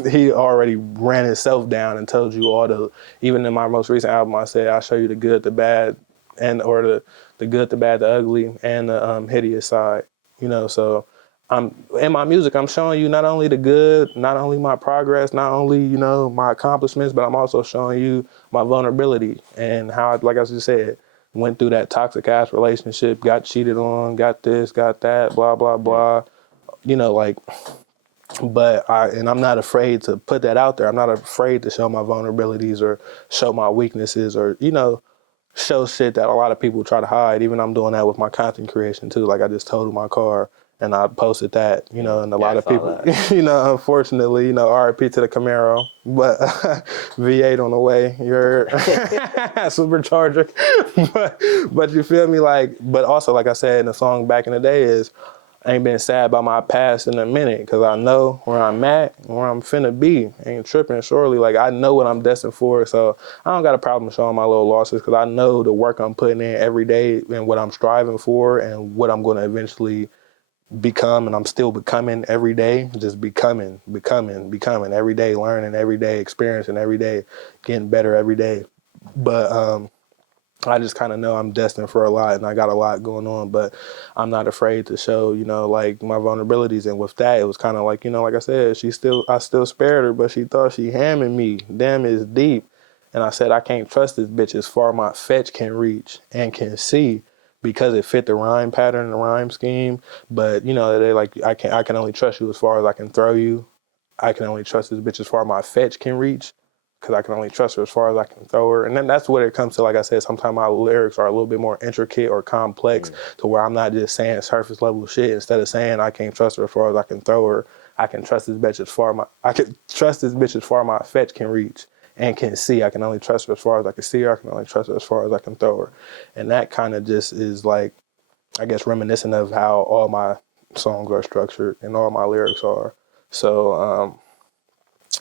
he already ran himself down and told you all the, even in my most recent album, I said, I'll show you the good, the bad, and or the good, the bad, the ugly, and the hideous side. You know, so in my music, I'm showing you not only the good, not only my progress, not only, you know, my accomplishments, but I'm also showing you my vulnerability and how, like I just said, went through that toxic ass relationship, got cheated on, got this, got that, blah, blah, blah. You know, like, but I'm not afraid to put that out there. I'm not afraid to show my vulnerabilities or show my weaknesses or, you know, show shit that a lot of people try to hide. Even I'm doing that with my content creation too. Like I just totaled my car and I posted that, you know, and a lot of people, you know, unfortunately, you know, RIP to the Camaro, but V8 on the way, you're supercharger. but you feel me? Like, but also, like I said in the song back in the day is, I ain't been sad about my past in a minute because I know where I'm at and where I'm finna be. Ain't tripping, surely. Like, I know what I'm destined for, so I don't got a problem showing my little losses because I know the work I'm putting in every day and what I'm striving for and what I'm going to eventually become, and I'm still becoming every day, just becoming every day, learning every day, experiencing every day, getting better every day. But I just kind of know I'm destined for a lot and I got a lot going on, but I'm not afraid to show, you know, like my vulnerabilities. And with that, it was kind of like, you know, like I said, I still spared her, but she thought she hamming me. Damn, it's deep. And I said, I can't trust this bitch as far as my fetch can reach and can see because it fit the rhyme pattern, the rhyme scheme. But, you know, they like, I can only trust you as far as I can throw you. I can only trust this bitch as far as my fetch can reach, because I can only trust her as far as I can throw her. And then that's what it comes to. Like I said, sometimes my lyrics are a little bit more intricate or complex to where I'm not just saying surface level shit. Instead of saying I can't trust her as far as I can throw her, I can trust this bitch as far as my fetch can reach and can see. I can only trust her as far as I can see her. I can only trust her as far as I can throw her. And that kind of just is like, I guess, reminiscent of how all my songs are structured and all my lyrics are. So,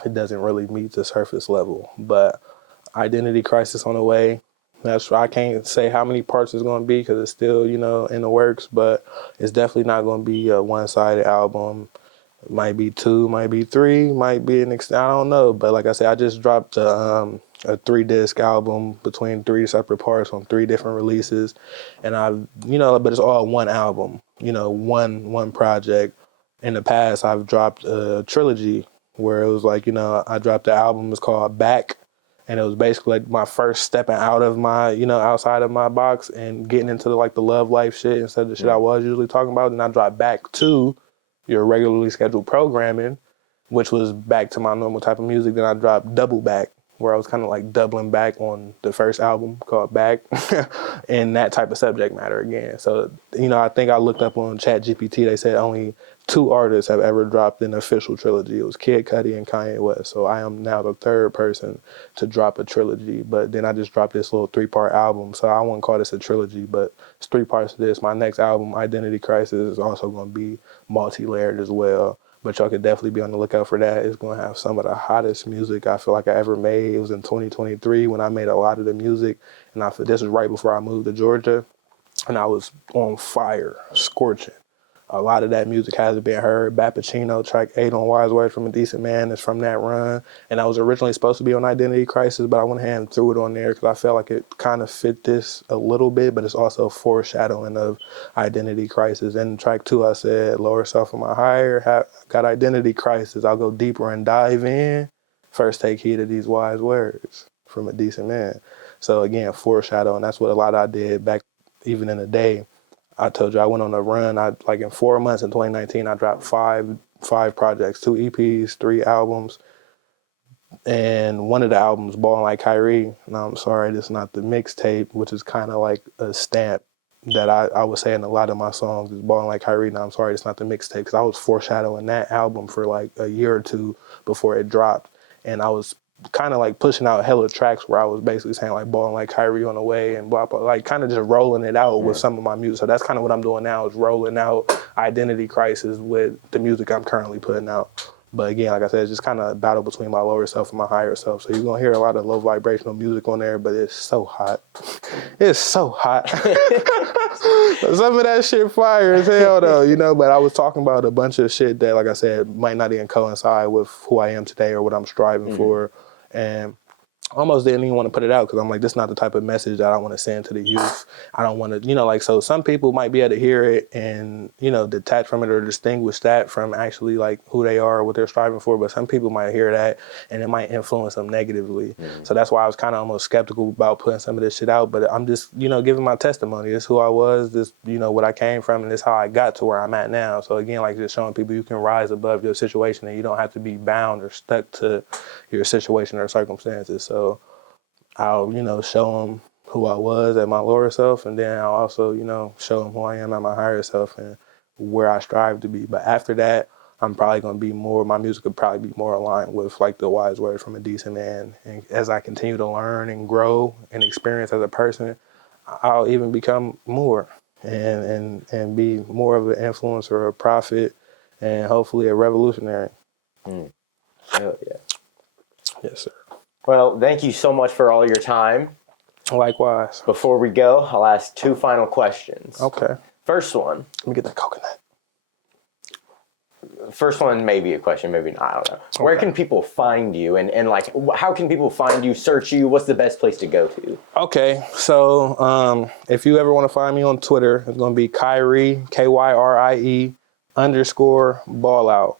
it doesn't really meet the surface level, but Identity Crisis on the way. I can't say how many parts it's going to be because it's still, you know, in the works, but it's definitely not going to be a one-sided album. It might be 2, might be 3, might be I don't know. But like I said, I just dropped a 3-disc album between 3 separate parts on 3 different releases. And but it's all one album, you know, one project. In the past, I've dropped a trilogy where it was like, you know, I dropped the album, it's called Back. And it was basically like my first stepping out of my, you know, outside of my box and getting into like the love life shit instead of the shit I was usually talking about. And I dropped Back to your regularly scheduled programming, which was back to my normal type of music. Then I dropped Double Back, where I was kind of like doubling back on the first album called Back and that type of subject matter again. So, I think I looked up on ChatGPT, they said only 2 artists have ever dropped an official trilogy. It was Kid Cudi and Kanye West. So I am now the 3rd person to drop a trilogy. But then I just dropped this little 3-part album. So I wouldn't call this a trilogy, but it's 3 parts of this. My next album, Identity Crisis, is also going to be multi-layered as well. But y'all could definitely be on the lookout for that. It's going to have some of the hottest music I feel like I ever made. It was in 2023 when I made a lot of the music. And this was right before I moved to Georgia. And I was on fire, scorching. A lot of that music hasn't been heard. Bad Pacino, track 8 on Why's Words from a Decent Man is from that run. And I was originally supposed to be on Identity Crisis, but I went ahead and threw it on there because I felt like it kind of fit this a little bit, but it's also foreshadowing of Identity Crisis. And track 2, I said, lower self of my higher, got Identity Crisis. I'll go deeper and dive in. First take heed of these wise words from a decent man. So again, foreshadowing. That's what a lot I did back even in the day. I told you I went on a run. Like in 4 months in 2019, I dropped five projects, 2 EPs, 3 albums. And one of the albums, Ballin' Like Kayy, and I'm sorry, this is not the mixtape, which is kind of like a stamp that I would say in a lot of my songs is Ballin' Like Kayy, and I'm sorry, it's not the mixtape, because I was foreshadowing that album for like a year or 2 before it dropped. And I was kind of like pushing out hella tracks where I was basically saying like Ballin' Like Kayy on the way and blah, blah, like kind of just rolling it out with some of my music. So that's kind of what I'm doing now, is rolling out Identity Crisis with the music I'm currently putting out. But again, like I said, it's just kind of a battle between my lower self and my higher self. So you're going to hear a lot of low vibrational music on there, but it's so hot. It's so hot. Some of that shit fire as hell though, but I was talking about a bunch of shit that, like I said, might not even coincide with who I am today or what I'm striving for. And almost didn't even want to put it out because I'm like, this is not the type of message that I want to send to the youth. I don't want to, so some people might be able to hear it and, detach from it or distinguish that from actually like who they are or what they're striving for. But some people might hear that and it might influence them negatively. So that's why I was kind of almost skeptical about putting some of this shit out. But I'm just, giving my testimony. This is who I was, this, what I came from, and this is how I got to where I'm at now. So again, like just showing people you can rise above your situation and you don't have to be bound or stuck to your situation or circumstances. So I'll, show them who I was at my lower self, and then I'll also, show them who I am at my higher self and where I strive to be. But after that, I'm probably going to be my music would probably be more aligned with like the wise words from a decent man. And as I continue to learn and grow and experience as a person, I'll even become more and be more of an influencer, a prophet, and hopefully a revolutionary. Hell yeah. Yes, sir. Well, thank you so much for all your time. Likewise. Before we go, I'll ask 2 final questions. Okay. First one. Let me get that coconut. First one may be a question, maybe not. I don't know. Okay. Where can people find you and like, how can people find you, search you? What's the best place to go to? Okay. So if you ever want to find me on Twitter, it's going to be Kayy, Kye _ballout.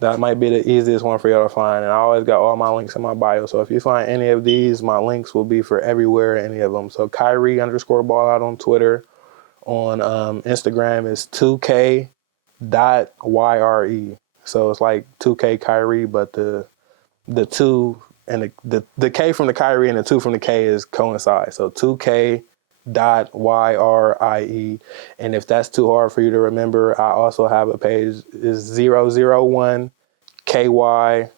That might be the easiest one for y'all to find. And I always got all my links in my bio. So if you find any of these, my links will be for everywhere, any of them. So Kayy _ballout on Twitter. On Instagram is 2K.YRE. So it's like 2K Kayy, but the 2 and the K from the Kayy and the 2 from the K is coincide. So 2K.YRE. And if that's too hard for you to remember, I also have a page is 001 KY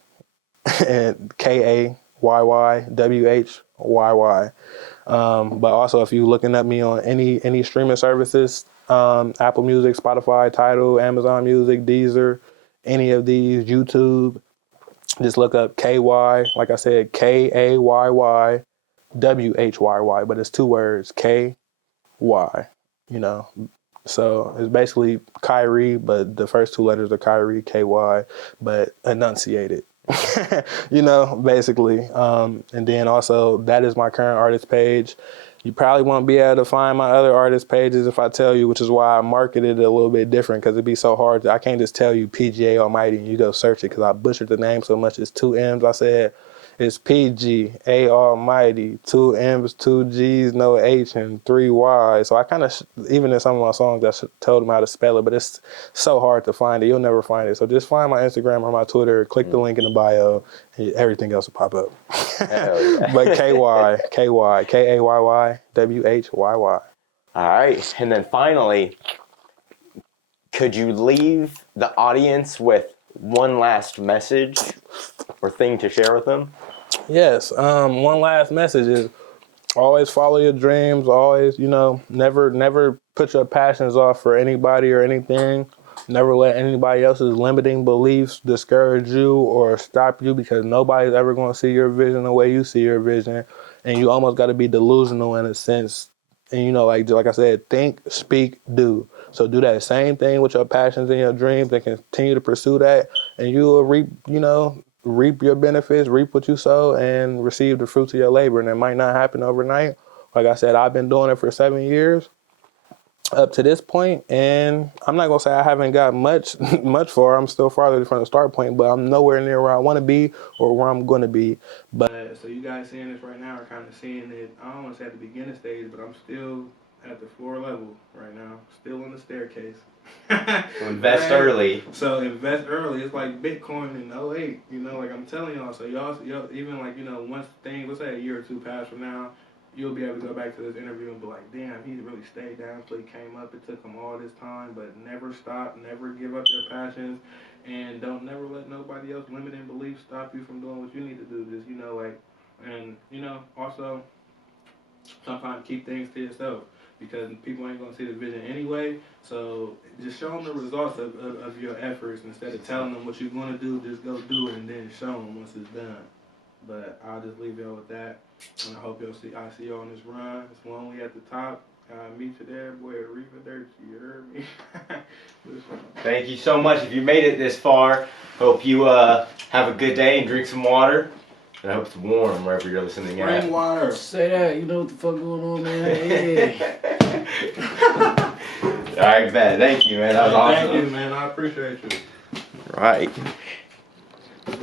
and KAYYWHYY. But also if you're looking at me on any streaming services, Apple Music, Spotify, Tidal, Amazon Music, Deezer, any of these, YouTube, just look up KY, like I said, KAYYWHYY, but it's 2 words, KY, So it's basically Kayy, but the first 2 letters are Kayy, KY, but enunciated, basically. And then also that is my current artist page. You probably won't be able to find my other artist pages if I tell you, which is why I marketed it a little bit different, because it'd be so hard. I can't just tell you PGA Almighty and you go search it because I butchered the name so much. It's 2 M's, I said. It's PG, A Almighty, 2 M's, 2 G's, no H, and 3 Y. So I kind of, even in some of my songs, I told them how to spell it, but it's so hard to find it. You'll never find it. So just find my Instagram or my Twitter, click the link in the bio, and everything else will pop up. Yeah. But Kayy, Kayy, Whyy. All right. And then finally, could you leave the audience with one last message or thing to share with them? Yes. One last message is always follow your dreams. Always, never put your passions off for anybody or anything. Never let anybody else's limiting beliefs discourage you or stop you, because nobody's ever going to see your vision the way you see your vision. And you almost got to be delusional in a sense. And, like I said, think, speak, do. So do that same thing with your passions and your dreams and continue to pursue that. And you will reap your benefits, reap what you sow, and receive the fruits of your labor. And it might not happen overnight. Like I said, I've been doing it for 7 years up to this point, and I'm not gonna say I haven't got much far. I'm still farther from the start point, but I'm nowhere near where I want to be or where I'm gonna be. But so you guys seeing this right now are kind of seeing it. I don't want to say at the beginning stage, but I'm still at the floor level right now, still on the staircase. Invest early. So invest early. It's like Bitcoin in '08. Like I'm telling y'all. So y'all even once things, let's say a year or two pass from now, you'll be able to go back to this interview and be like, damn, he really stayed down until he came up. It took him all this time, but never stop, never give up your passions, and don't never let nobody else limiting beliefs stop you from doing what you need to do. Just, also sometimes keep things to yourself, because people ain't going to see the vision anyway. So just show them the results of your efforts. Instead of telling them what you're going to do, just go do it and then show them once it's done. But I'll just leave y'all with that. And I hope I see y'all on this run. It's lonely at the top. Meet you there, boy. Reaper Dirt, you heard me? Thank you so much. If you made it this far, hope you have a good day and drink some water. And I hope it's warm wherever you're listening at. Rain water. Say that. You know what the fuck going on, man? Yeah. All right, man. Thank you, man. That was awesome. Thank you, man. I appreciate you. Right.